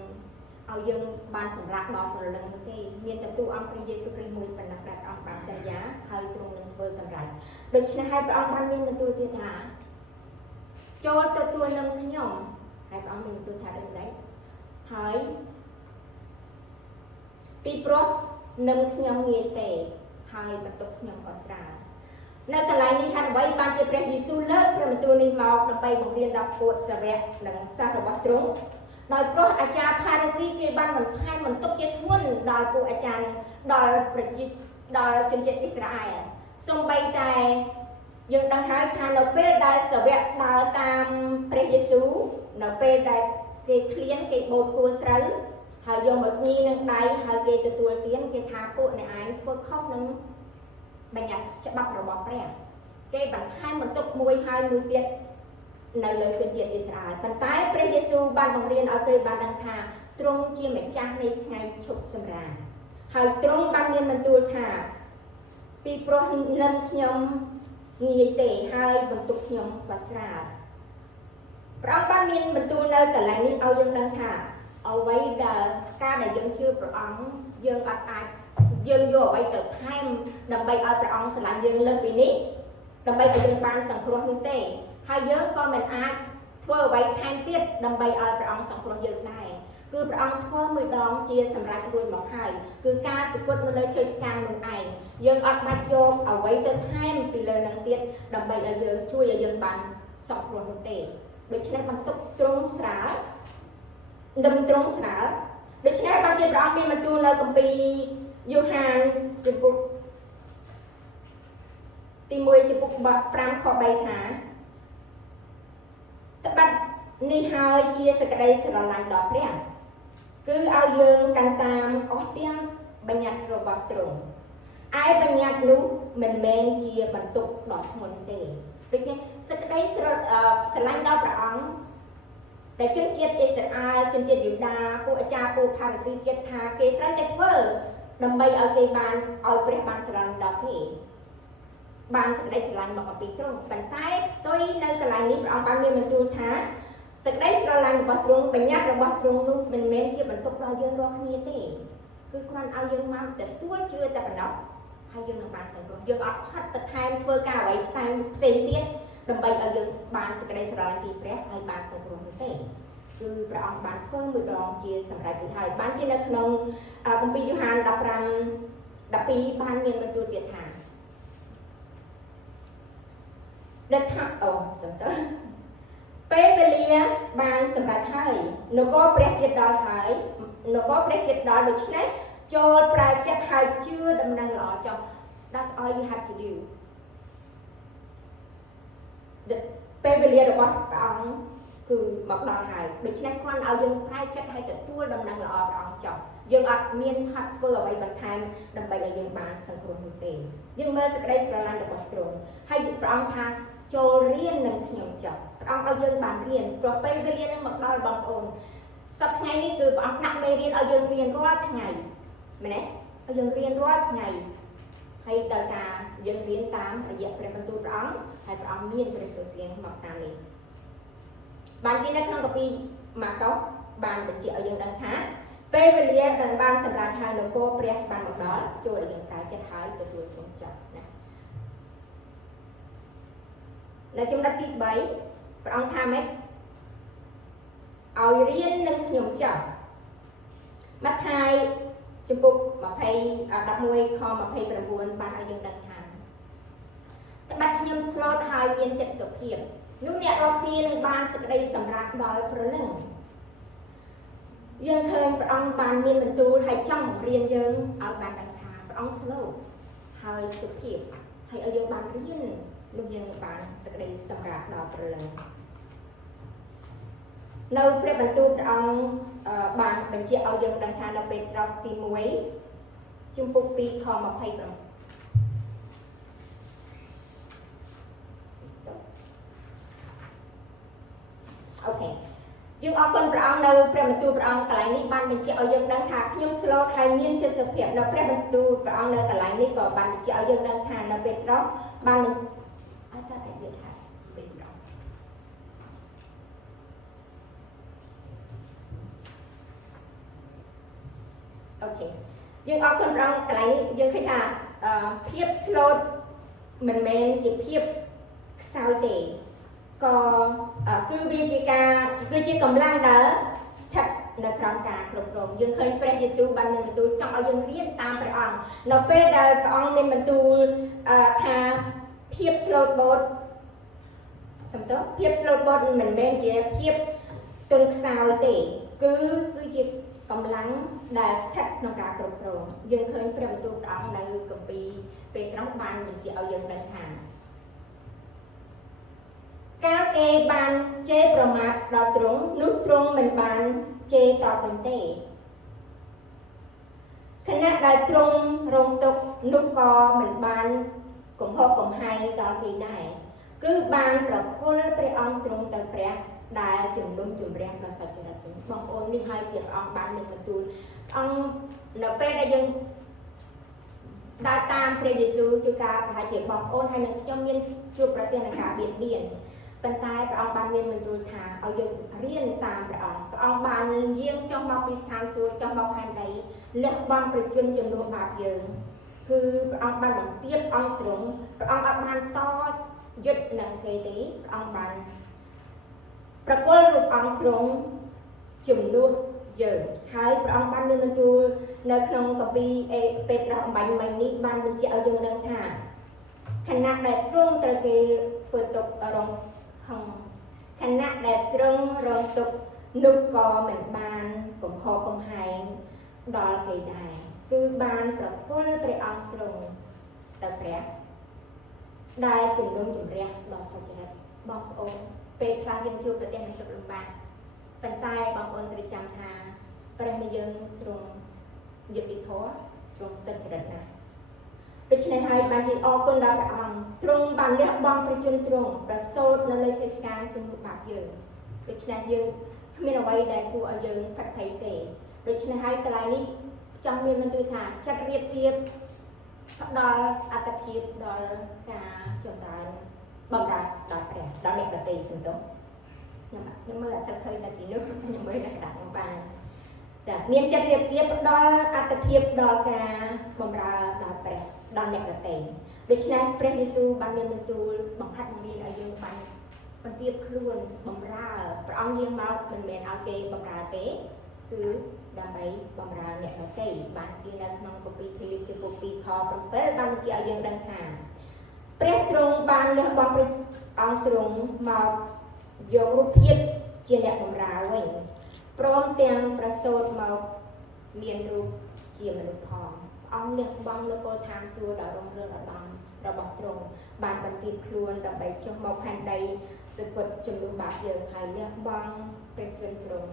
ឲ្យយើងបានសម្រាប់ដល់ព្រលឹងនោះទេមានតែទូអង្គព្រះយេស៊ូវគ្រីស្ទមួយប៉ុណ្ណឹងដែលព្រះអង្គបានសន្យាហើយទ្រង់នឹងធ្វើសម្រេចដូច្នេះហើយព្រះអង្គបានមានបន្ទូលទៀតថាចូលទទួលនឹងខ្ញុំហើយព្រះអង្គមានបន្ទូលថាដូចម្ដេចហើយពីព្រោះនឹងខ្ញុំងាយទេហើយបន្ទុកខ្ញុំក៏ស្រាលនៅកន្លែងនេះហេតុអ្វីបានជាព្រះយេស៊ូវលើកព្រះបន្ទូលនេះមកដើម្បីបង្រៀនដល់ពួកសាវកនិងសិស្សរបស់ទ្រង់ដោយព្រោះអាចារ្យផារីស៊ីគេបានបន្ថែមបន្ទុកជាធ្ងន់ដល់ពួកអាចារ្យដល់ដល់ជនជាតិអ៊ីស្រាអែលសូម្បីតែយើងដឹងហើយថានៅពេលដែលសាវកដើរតាមព្រះយេស៊ូវនៅពេលដែលគេឃ្លានគេបូតគួរស្រូវហើយយកមកញីនឹងដៃហើយគេទទួលទានគេថាពួកអ្នកឯងធ្វើខុសនឹងបញ្ញត្តិច្បាប់របស់ព្រះគេបន្ថែមបន្ទុកមួយហើយមួយទៀតនៅលើជនជាតិអ៊ីស្រាអែលប៉ុន្តែព្រះយេស៊ូវបានបង្រៀនឲ្យគេបានដឹងថាទ្រង់ជាម្ចាស់នៃថ្ងៃឈប់សម្រាកហើយទ្រង់បានមានបន្ទូលថាពីព្រោះនឹងខ្ញុំងាយទេហើយបន្ទុកខ្ញុំក៏ស្រាលព្រះអង្គបានមានបន្ទូលនៅកន្លែងនេះឲ្យយើងដឹងថាអ្វីដែលការដែលយើងជឿព្រះអង្គយើងអត់អាចយើងយកអ្វីទៅថែមដើម្បីឲ្យព្រះអង្គស្រឡាញ់យើងលើសពីនេះដើម្បីឲ្យយើងបានសង្គ្រោះនេះទេហើយយើងក៏មិនអាចធ្វើអ្វីថែមទៀតដើម្បីឲ្យព្រះអង្គសង្គ្រោះយើងដែរគឺព្រះអង្គធ្វើមួយដងជាសម្រាប់រួចមកហើយគឺការសគត់នៅលើឈើឆ្កាងនោះឯងយើងអត់បាច់យកអ្វីទៅថែមពីលើនឹងទៀតដើម្បីឲ្យយើងជួយឲ្យយើងបានសង្គ្រោះនោះទេដូច្នេះបន្ទុកទ្រង់ស្រាលនឹងទ្រង់ស្រាលដូច្នេះបានជាព្រះអង្គមានបន្ទូលនៅគម្ពីរយ៉ូហានជំពូកទី1ជំពូក5ខ3ថាត្បិតនេះហើយជាសេចក្តីស្រឡាញ់ដល់ព្រះគឺឲ្យយើងកាន់តាមអស់ទាំងបញ្ញត្តិរបស់ទ្រង់ឯបញ្ញត្តិនោះមិនមែនជាបន្ទុកដ៏ធ្ងន់ទេដូចនេះសេចក្តីស្រឡាញ់ដល់ព្រះអង្គតែជនជាតិអ៊ីស្រាអែលជនជាតិយូដាពួកអាចារ្យពួកផារីស៊ីគិតថាគេត្រូវតែធ្វើដើម្បីឲ្យគេបានឲ្យព្រះបានស្រឡាញ់ដល់គេបានសេចក្តីស្រឡាញ់មកអំពីទ្រង់ប៉ុន្តែទុយនៅកន្លែងនេះព្រះអង្គបានមានបន្ទូលថាសេចក្តីស្រឡាញ់របស់ទ្រង់បញ្ញត្តិរបស់ទ្រង់នោះមិនមែនជាបន្ទុកដល់យើងរាល់គ្នាទេគឺគ្រាន់ឲ្យយើងមកទទួលជឿតែប៉ុណ្ណោះហ ហើយយើងនឹងបានសង្គ្រោះយើងអត់ហត់បន្ថែមធ្វើការអ្វីផ្សេងទៀតដើម្បីឲ្យយើងបានសេចក្តីស្រឡាញ់ពីព្រះហើយបានសង្គ្រោះនោះទេគឺព្រះអង្គបានធ្វើមួយដងជាសម្រាប់រួចហើយបានជានៅក្នុងគម្ពីរយ៉ូហាន 15:12 បានមានបន្ទូលទៀតថាដែលថាសំទៅពេលវេលាបានសម្រាប់ហើយនគរព្រះជាតិដល់ហើយនគរព្រះជាតិដល់ដូច្នេះចូលប្រែចិត្តហើយជឿដំណឹងល្អចុះ That's all you have to do ពេលវេលារបស់ព្រះអង្គគឺមកដល់ហើយដូច្នេះគាត់ឲ្យយើងប្រែចិត្តហើយទទួលដំណឹងល្អព្រះអង្គចុះយើងអត់មានហាត់ធ្វើអ្វីបន្ថែមដើម្បីឲ្យយើងបានសង្គ្រោះនោះទេយើងមើលសេចក្តីស្រឡាញ់របស់ទ្រង់ហើយព្រះអង្គថាចូលរៀននឹងខ្ញុំចុះព្រះអង្គឲ្យយើងបានរៀនព្រោះពេលវេលានឹងមកដល់បងប្អូនសប្តាហ៍ថ្ងៃនេះគឺព្រះអង្គដាក់មេរៀនឲ្យយើងរៀនរាល់ថ្ងៃមែនទេឲ្យយើងរៀនរាល់ថ្ងៃហើយដោយការយើងរៀនតាមរយៈព្រះបន្ទូលព្រះអង្គហើយព្រះអង្គមានព្រះសុសៀងមកតាមនេះបានជានៅក្នុងកាពីម៉ាកុសបានបញ្ជាក់ឲ្យយើងដឹងថាពេលវេលាដែលបានសម្រាប់ហើយនគរព្រះបានមកដល់ចូលឲ្យយើងប្រែចិត្តហើយទទួលទ្រង់ចុះណានៅចំណុចទី3ព្រះអង្គថាម៉េចឲ្យរៀននឹងខ្ញុំចុះម៉ាថាយចំពុក11 ខ29បានឲ្យយើងដឹងថាត្បិតខ្ញុំស្លូតហើយមានចិត្តសុភាពនោះអ្នករាល់គ្នានឹងបានសេចក្តីសម្រាប់ដល់ព្រលឹងយើងឃើញព្រះអង្គបានមានបន្ទូលហើយចង់បង្រៀនយើងឲ្យបានដឹងថាព្រះអង្គស្លូតហើយសុភាពហើយឲ្យយើងបានរៀននោះយើងបានសេចក្តីសម្រាប់ដល់ព្រលឹងនៅព្រះបន្ទូលព្រះអង្គបានបញ្ជាក់ឲ្យយើងដឹងថានៅពេត្រុសទី1ជំពូក2ខ27អូខេយើងអរគុណព្រះអង្គនៅព្រះបន្ទូលព្រះអង្គកន្លែងនេះបានបញ្ជាក់ឲ្យយើងដឹងថាខ្ញុំស្លូតហើយមានចិត្តសុភាពនៅព្រះបន្ទូលព្រះអង្គនៅកន្លែងនេះក៏បានបញ្ជាក់ឲ្យយើងដឹងថានៅពេត្រុសបានអត់តែនិយាយថាពេត្រុសអូខេយើងអរគុណព្រះអង្គកន្លែងនេះយើងឃើញថាភាពស្លូតមិនមែនជាភាពខ្សោយទេក៏គឺវាជាការគឺជាកម្លាំងដែលស្ថិតនៅក្រោមការគ្រប់គ្រងយើងឃើញព្រះយេស៊ូវបានមានបន្ទូលចង់ឲ្យយើងរៀនតាមព្រះអង្គនៅពេលដែលព្រះអង្គមានបន្ទូលថាភាពស្លូតបូតសំទោសភាពស្លូតបូតមិនមែនជាភាពទន់ខ្សោយទេគឺជាកម្លាំងដែលស្ថិតក្នុងការគ្រប់គ្រងយើងឃើញព្រះបន្ទូលព្រះអង្គនៅគម្ពីរពេត្រុសបានបញ្ជាក់ឲ្យយើងដឹងថាកាលគេបានជេរប្រមាថដល់ទ្រង់នោះទ្រង់មិនបានជេរតបវិញទេខណៈដែលទ្រង់រងទុក្ខនោះក៏មិនបានកំហុសកំហែងដល់គេដែរគឺបានប្រគល់ព្រះអង្គទ្រង់ទៅព្រះដែលជំនុំជម្រះដល់សច្ចរិតវិញបងប្អូននេះហើយជាព្រះអង្គបានមានបន្ទូលអង្គនៅពេលដែលយើងដើរតាមព្រះយេស៊ូវជួបការប្រហែលជាបងប្អូនហើយនឹងខ្ញុំមានជួបប្រទះនឹងការបៀតបៀនប៉ុន្តែព្រះអង្គបានមានបន្ទូលថាឲ្យយើងរៀនតាមព្រះអង្គបានយាងចុះមកពីស្ថានសួគ៌ចុះមកផែនដីលះបង់ប្រជញ្ញជំនួសបាបយើងគឺព្រះអង្គបានបន្ទាបអង្គទ្រង់ព្រះអង្គអត់បានតយុទ្ធនឹងគេទេព្រះអង្គបានប្រគល់រូបអង្គទ្រង់ជំនួសយើងហើយព្រះអង្គបានមានបន្ទូលនៅក្នុងកាពីពេត្រុសអំបញ្ញមិញនេះបានបញ្ជាក់ឲ្យយើងដឹងថាខណៈដែលទ្រង់ត្រូវគេធ្វើទុក្ខរងខណៈដែលទ្រង់រងទុក្ខនោះក៏មិនបានកំហុសកំហែងដល់គេដែរគឺបានប្រគល់ព្រះអង្គទ្រង់ទៅព្រះដែលជំនុំជម្រះដល់សុចរិតបងប្អូនពេលខ្លះយើងជួបប្រទះនឹងទុក្ខលំបាកប៉ុន្តែបងប្អូនត្រូវចាំថាព្រះនៃយើងទ្រង់យុត្តិធម៌ទ្រង់សុចរិតណាស់ដូច្នេះហើយបានជាអរគុណដល់ព្រះអង្គទ្រង់បានលះបង់ព្រះជន្មទ្រង់ប្រសូតនៅលើឈើឆ្កាងជំនួសបាបយើងដូច្នេះយើងគ្មានអ្វីដែលគួរឲ្យយើងផិតភ័យទេដូច្នេះហើយកន្លែងនេះចង់មានបន្ទូលថាចាត់រៀបទៀតផ្ដល់អត្ថភាពដល់ការចម្រើនបំរើដល់ព្រះដល់អ្នកដទៃសន្តោសខ្ញុំមើលអសឃើញនៅទីនោះខ្ញុំមើលនៅក្តារខ្ញុំបានចាមានចិត្តរៀបទៀតផ្ដល់អត្ថភាពដល់ការបម្រើដល់ព្រះ ដល់អ្នកដទៃដូច្នេះព្រះយេស៊ូវបានមានបន្ទូលបង្ហាត់បង្រៀនឲ្យយើងបានបន្ទាបខ្លួនបម្រើព្រះអង្គយាងមកមិនមែនឲ្យគេបម្រើទេគឺដើម្បីបម្រើអ្នកដទៃបានជានៅក្នុងគម្ពីរភីលីបចំពោះ2ខ7បានបញ្ជាក់ឲ្យយើងដឹងថាព្រះទ្រង់បានលះបង់ព្រះអង្គទ្រង់មកយករូបភាពជាអ្នកបម្រើវិញព្រមទាំងប្រសូតមកមានរូបជាមនុស្សផងអង្គលះបង់នគរឋានសួគ៌ដ៏រុងរឿងឧត្តមរបស់ទ្រង់បានបន្ទាបខ្លួនដើម្បីចុះមកផែនដីសគត់ជំនួសបាបយើងហើយលះបង់ព្រះជន្មទ្រង់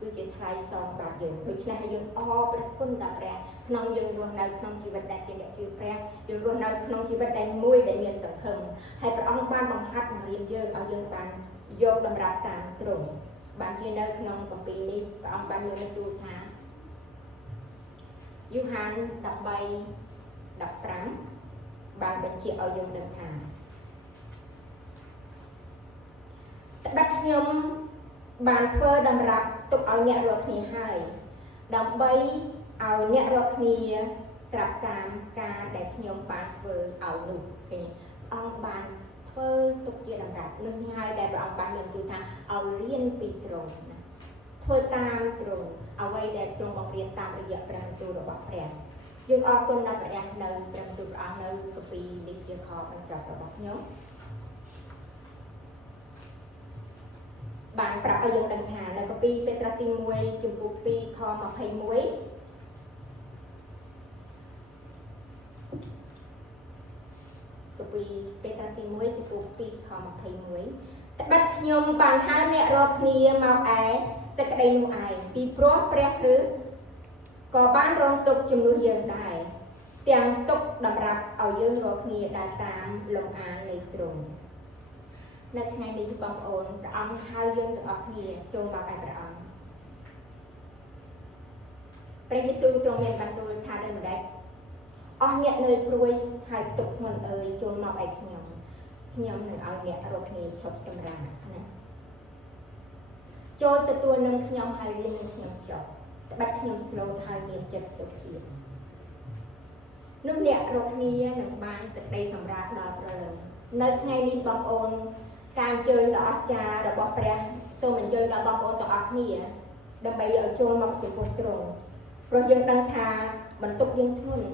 គឺជាថ្លៃសងបាបយើងដូច្នេះយើងអរព្រះគុណដល់ព្រះក្នុងយើងរស់នៅក្នុងជីវិតដែលជាអ្នកជឿព្រះយើងរស់នៅក្នុងជីវិតដែលមួយដែលមានសង្ឃឹមហើយព្រះអង្គបានបង្ហាត់បង្រៀនយើងឲ្យយើងបានយកតម្រាប់តាមទ្រង់បានជានៅក្នុងគម្ពីរនេះព្រះអង្គបានមានបន្ទូលថាយូហាន13:15បានបញ្ជាក់ឲ្យយើងដឹងថាត្បិតខ្ញុំបានធ្វើតម្រាប់ទុកឲ្យអ្នករាល់គ្នាហើយដើម្បីឲ្យអ្នករាល់គ្នាត្រាប់តាមការដែលខ្ញុំបានធ្វើឲ្យនោះឃើញអង្គបានធ្វើទុកជាតម្រាប់នោះហើយដែលព្រះអង្គបានមានបន្ទូលថាឲ្យរៀនពីទ្រង់ណាធ្វើតាមទ្រង់អ្វីដែលទ្រង់បង្រៀនតាមរយៈព្រះបន្ទូលរបស់ព្រះយើងអរគុណដល់ព្រះនៅព្រះបន្ទូលព្រះអង្គនៅគម្ពីរនេះជាខបញ្ចប់របស់ខ្ញុំបានប្រាប់ឲ្យយើងដឹងថានៅគម្ពីរពេត្រុសទី1ចំពោះ2ខ21គម្ពីរពេត្រុសទី1ចំពោះ2ខ21ត្បិតខ្ញុំបានហៅអ្នករាល់គ្នាមកឯសេចក្តីនោះឯងពីព្រោះព្រះគ្រិស្តក៏បានរងទុក្ខជំនួសយើងដែរទាំងទុក្ខតម្រាប់ឲ្យយើងរាល់គ្នាដើរតាមលំអាននៃទ្រង់នៅថ្ងៃនេះបងប្អូនព្រះអង្គហៅយើងទាំងអស់គ្នាចូលមកឯព្រះអង្គព្រះយេស៊ូវទ្រង់មានបន្ទូលថាដូចម្ដេចអស់អ្នកនៅព្រួយហើយទុក្ខធ្ងន់អើយចូលមកឯខ្ញុំនឹងឲ្យអ្នករាល់គ្នាឈប់សម្រាកណាចូលទទួលនឹងខ្ញុំហើយរៀននឹងខ្ញុំចុះត្បិតខ្ញុំស្លូតហើយមានចិត្តសុខភាពនោះអ្នករាល់គ្នានឹងបានសេចក្តីសម្រាប់ដល់ព្រលឹងនៅថ្ងៃនេះបងប្អូនការអញ្ជើញដ៏អស្ចារ្យរបស់ព្រះសូមអញ្ជើញដល់បងប្អូនទាំងអស់គ្នាដើម្បីឲ្យចូលមកចំពោះទ្រង់ព្រោះយើងដឹងថាបន្ទុកយើងធ្ងន់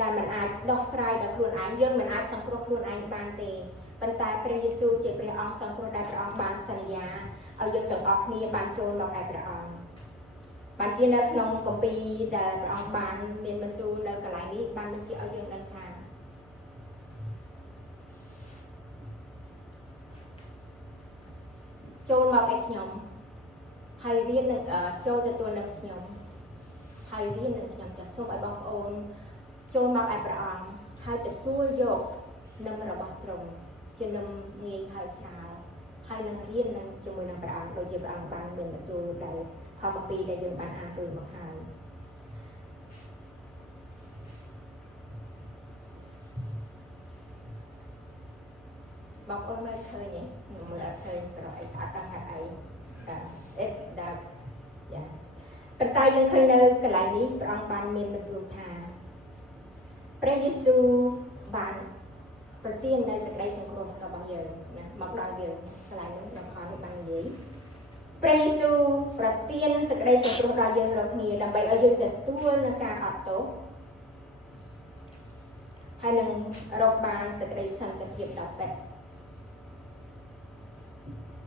ដែលមិនអាចដោះស្រាយដល់ខ្លួនឯងយើងមិនអាចសង្គ្រោះខ្លួនឯងបានទេប៉ុន្តែព្រះយេស៊ូវជាព្រះអង្គសង្គ្រោះដែលព្រះអង្គបានសន្យាឲ្យយើងទាំងអស់គ្នាបានចូលមកឯព្រះអង្គបានជានៅក្នុងគម្ពីរដែលព្រះអង្គបានមានបន្ទូលនៅកន្លែងនេះបានបញ្ជាក់ឲ្យយើងដឹងថាចូលមកឯខ្ញុំហើយរៀននឹងចូលទទួលនឹងខ្ញុំហើយរៀននឹងខ្ញុំចាសសូមឲ្យបងប្អូនចូលមកឯព្រះអង្គហើយទទួលយកនឹមរបស់ទ្រង់ជានឹមងាយហើយស្រាលហើយនឹងរៀននឹងជាមួយនឹងព្រះអង្គដូចជាព្រះអង្គបានមានបន្ទូលដែលខគម្ពីរដែលយើងបានអានដូចមកហើយបងប្អូនមើលឃើញទេខ្ញុំមើលអត់ឃើញប្រអីអត់ដឹងហេតុអីit's that យ៉ាប៉ុន្តែយើងឃើញនៅកន្លែងនេះព្រះអង្គបានមានបន្ទូលថាព្រះយេស៊ូវបានប្រទាននៅសេចក្តីសង្គ្រោះរបស់យើងណាមកដល់យើងកន្លែងនេះក្នុងខនេះបាននិយាយព្រះយេស៊ូវប្រទានសេចក្តីសង្គ្រោះដល់យើងរាល់គ្នាដើម្បីឲ្យយើងទទួលនឹងការអត់ទោសហើយនឹងរកបានសេចក្តីសន្តិភាពដល់ពេទ្យ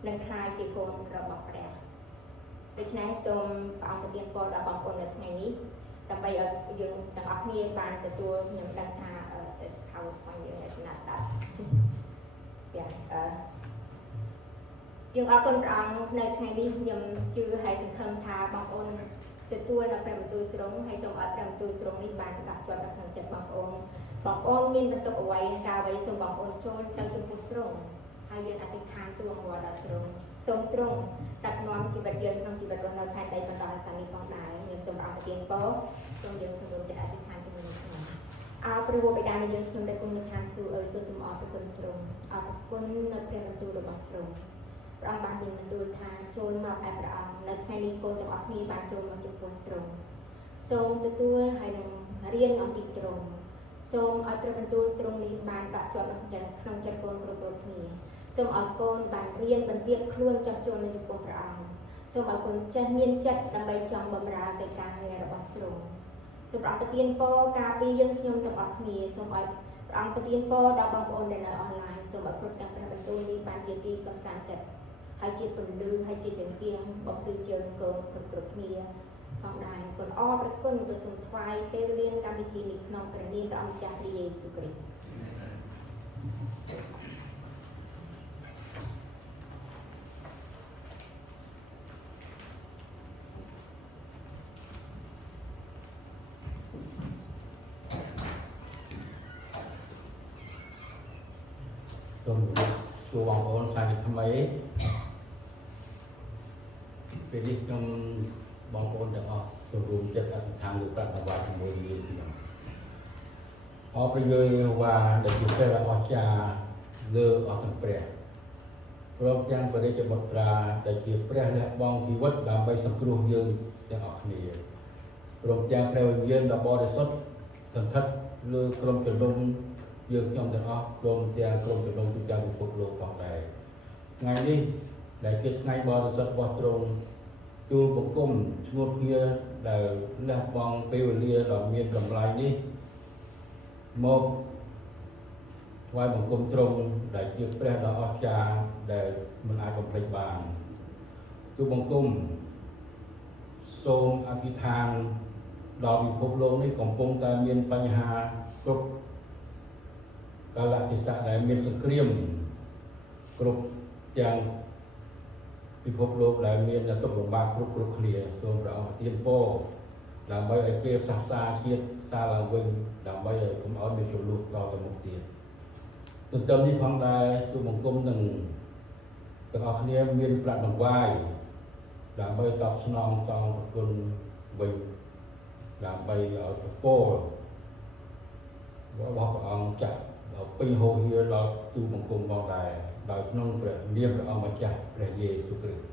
នឹងខ្លាយជាកូនរបស់ព្រះដូច្នេះសូមព្រះអង្គប្រទានពរដល់បងប្អូននៅថ្ងៃនេះដើម្បីឲ្យយើងទាំងអស់គ្នាបានទទួលខ្ញុំដឹងថា this PowerPoint យើងស្នាដៃយើងអរគុណព្រះអង្គនៅថ្ងៃនេះខ្ញុំជឿហើយសង្ឃឹមថាបងប្អូនទទួលនៅព្រះបន្ទូលទ្រង់ហើយសូមឲ្យព្រះបន្ទូលទ្រង់នេះបានដាក់ជាប់នៅក្នុងចិត្តបងប្អូនមានបន្ទុកអ្វីការអ្វីសូមបងប្អូនចូលទៅចំពោះទ្រង់ហើយយើងអធិដ្ឋានទូលមកដល់ទ្រង់សូមទ្រង់ដឹកនាំជីវិតយើងក្នុងជីវិតរស់នៅផែនដីបន្តអាសានេះផងដែរខ្ញុំសូមអរគុណពរសូមយើងសម្រុំចិត្តអធិដ្ឋានជាមួយនឹងខ្ញុំអរព្រះបិតានៃយើងខ្ញុំដែលគង់នៅឋានសួគ៌អើយគុណសូមអរគុណទ្រង់អរគុណនៅព្រះបន្ទូលរបស់ទ្រង់ព្រះអង្គបានមានបន្ទូលថាចូលមកឯព្រះអង្គនៅថ្ងៃនេះកូនទាំងអស់គ្នាបានចូលមកចំពោះទ្រង់សូមទទួលហើយនឹងរៀនអំពីទ្រង់ សូមឲ្យព្រះបន្ទូលទ្រង់នេះបានដាក់ជាប់ក្នុងចិត្តកូនគ្រប់គ្នាសូមឲ្យកូនបានរៀនបន្ទាបខ្លួនចោះចូលនៅចំពោះព្រះអង្គសូមឲ្យកូនចេះមានចិត្តដើម្បីចង់បម្រើទៅការងាររបស់ទ្រង់សូមព្រះអង្គប្រទានពរការពារយើងខ្ញុំទាំងអស់គ្នាសូមឲ្យព្រះអង្គប្រទានពរដល់បងប្អូនដែលនៅអនឡាញសូមឲ្យគ្រប់ទាំងព្រះបន្ទូលនេះបានជាទីកំសាន្តចិត្តហើយជាពន្លឺហើយជាចង្កៀងបំភ្លឺជើងកូនគ្រប់គ្នាផងដែរគុណអរព្រះគុណទៅសូមថ្វាយពេលវេលាកម្មវិធីនេះក្នុងព្រះនាមព្រះអង្គម្ចាស់ព្រះយេស៊ូវគ្រីស្ទសូមជួបបងប្អូនសាជាថ្មីពេលនេះខ្ញុំបងប្អូនទាំងអស់សូមរួមចិត្តអធិដ្ឋានលើប្រាថ្នាជាមួយយើងខ្ញុំអរព្រយវ៉ាដែលជាព្រះអស្ចារ្យលើអស់ទាំងព្រះព្រមទាំងបរិជ្ជបុត្រាដែលជាព្រះលះបង់ជីវិតដើម្បីសង្គ្រោះយើងទាំងអស់គ្នាព្រមទាំងព្រះវិញ្ញាណដ៏បរិសុទ្ធសន្ធិដ្ឋលើក្រុមជំនុំយើងខ្ញុំទាំងអស់ព្រមទាំងក្រុមជំនុំទូទាំងពិភពលោកផងដែរថ្ងៃនេះដែលជាថ្ងៃបរិសុទ្ធរបស់ទ្រង់ជួបបង្គំឈ្មោះគ្នាដែលលះបង់ពេលវេលាដ៏មានតម្លៃនេះមកថ្វាយបង្គំទ្រង់ដែលជាព្រះដ៏អស្ចារ្យដែលមិនអាចបំភ្លេចបានជួបបង្គំសូមអធិដ្ឋានដល់ពិភពលោកនេះកំពុងតែមានបញ្ហាគ្រប់កាលៈទេសៈដែលមានសង្គ្រាមគ្រប់ទាំងពិភពលោកដែលមានទុក្ខលំបាកគ្រប់គ្នាសូមព្រះអង្គប្រទានពរដើម្បីឲ្យគេសាសនាជាតិសាឡើងវិញដើម្បីឲ្យកុំឲ្យមានជម្លោះតទៅមុខទៀតទន្ទឹមនេះផងដែរទូបង្គំនឹងទាំងអស់គ្នាមានប្រាក់ដង្វាយដើម្បីតបស្នងសងប្រគុណវិញដើម្បីឲ្យពពររបស់ព្រះអង្គចាក់ដល់ពេញហូរហៀរដល់ទូបង្គំផងដែរដោយក្នុងព្រះនាមព្រះអង្គម្ចាស់ព្រះយេស៊ូវគ្រីស្ទ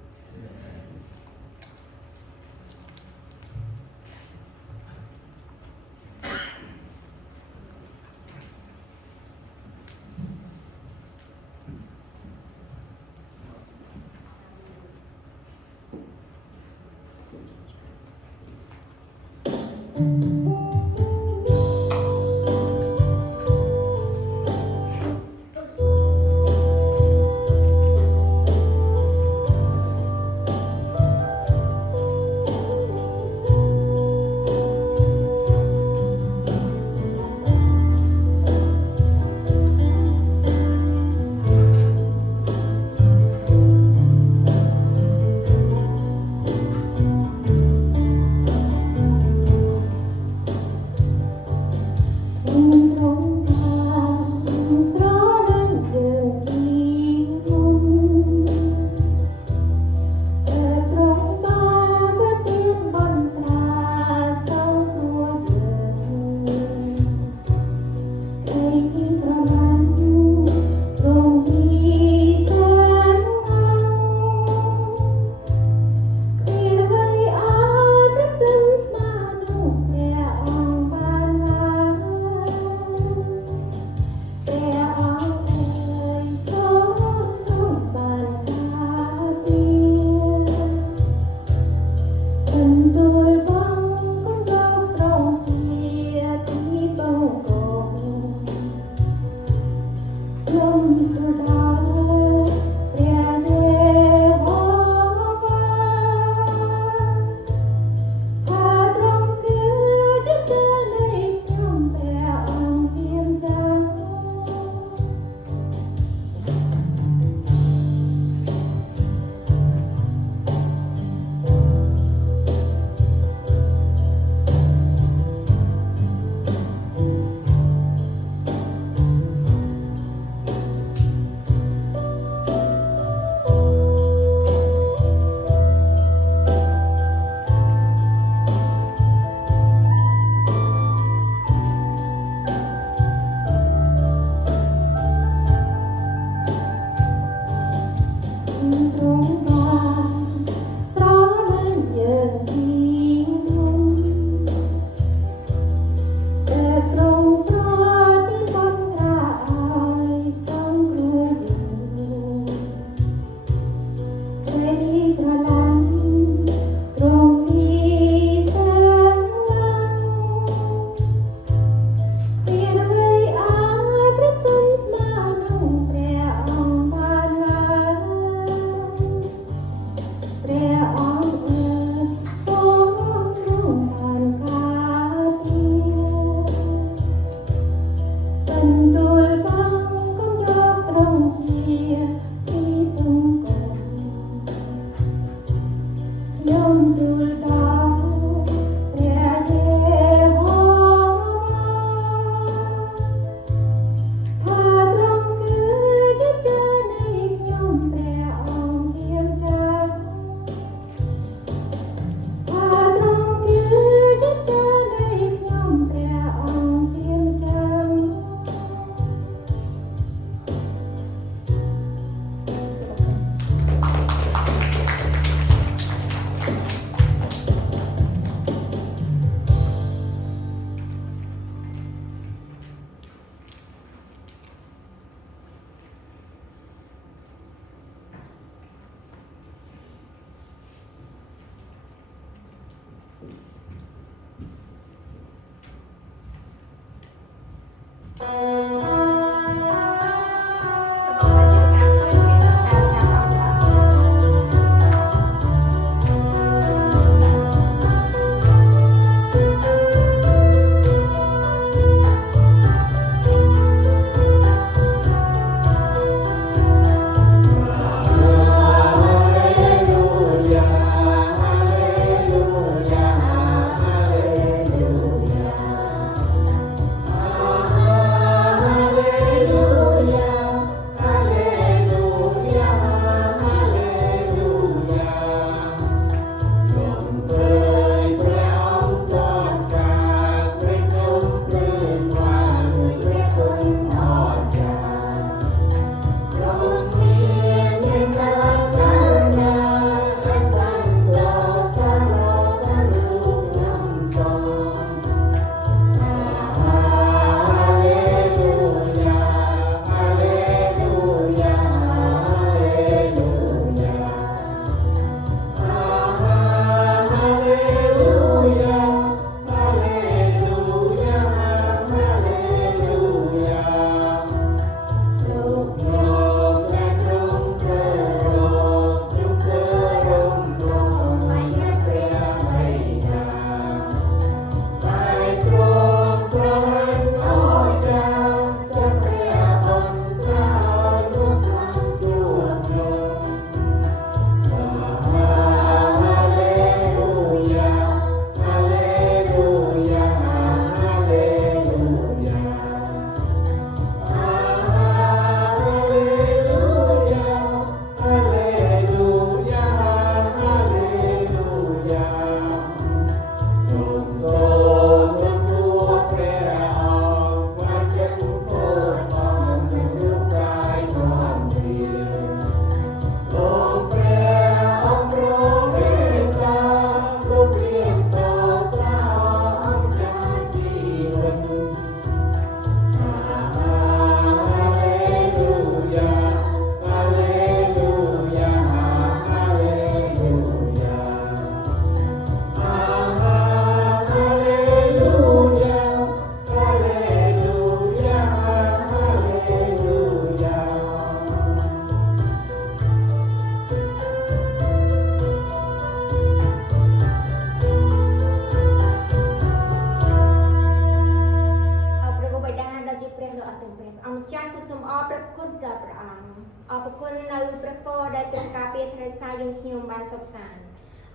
សូមអរព្រគុណដល់ព្រះអង្គអរព្រគុណនៅព្រះពរដែលទ្រង់ការពារថែរក្សាយើងខ្ញុំបានសុខសាន្ត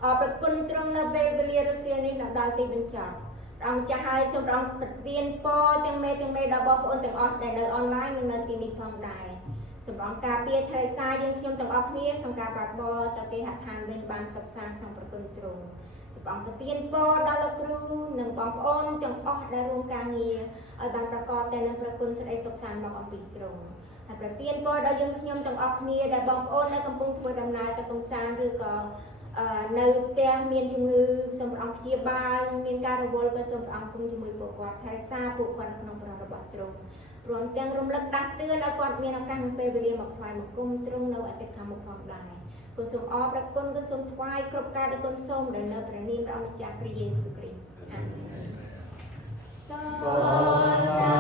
អរព្រគុណទ្រង់នៅពេលវេលារសៀលនេះដល់ទីបញ្ចប់ព្រះអង្គចាស់ហើយសូមព្រះអង្គប្រទានពរទាំងមេដល់បងប្អូនទាំងអស់ដែលនៅអនឡាញនិងនៅទីនេះផងដែរសូមព្រះអង្គការពារថែរក្សាយើងខ្ញុំទាំងអស់គ្នាក្នុងការបើកបរទៅគេហដ្ឋានវិញបានសុខសាន្តក្នុងប្រគុណទ្រង់សូមព្រះអង្គប្រទានពរដល់លោកគ្រូនិងបងប្អូនទាំងអស់ដែលរួមការងារឲ្យបានប្រកបតែនឹងព្រះគុណសេចក្តីសុខសាន្តមកអំពីទ្រង់ហើយប្រទានពរដល់យើងខ្ញុំទាំងអស់គ្នាដែលបងប្អូននៅកំពុងធ្វើដំណើរទៅកំសាន្តឬក៏នៅផ្ទះមានជំងឺសូមព្រះអង្គព្យាបាលមានការរវល់ក៏សូមព្រះអង្គគង់ជាមួយពួកគាត់ថែរក្សាពួកគាត់ក្នុងព្រះរបស់ទ្រង់ព្រមទាំងរំលឹកដាស់តឿនឲ្យគាត់មានឱកាសនិងពេលវេលាមកថ្វាយបង្គំទ្រង់នៅអតិថិខាងមុខផងដែរគុណសូមអរព្រគុណគុណសូមថ្វាយគ្រប់ការដែលគុណសូមដែលនៅព្រះនាមព្រះម្ចាស់ព្រះយេស៊ូវគ្រីស្ទអាមែនសូមសា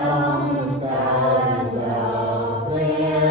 នំកើតដល់ព្រះ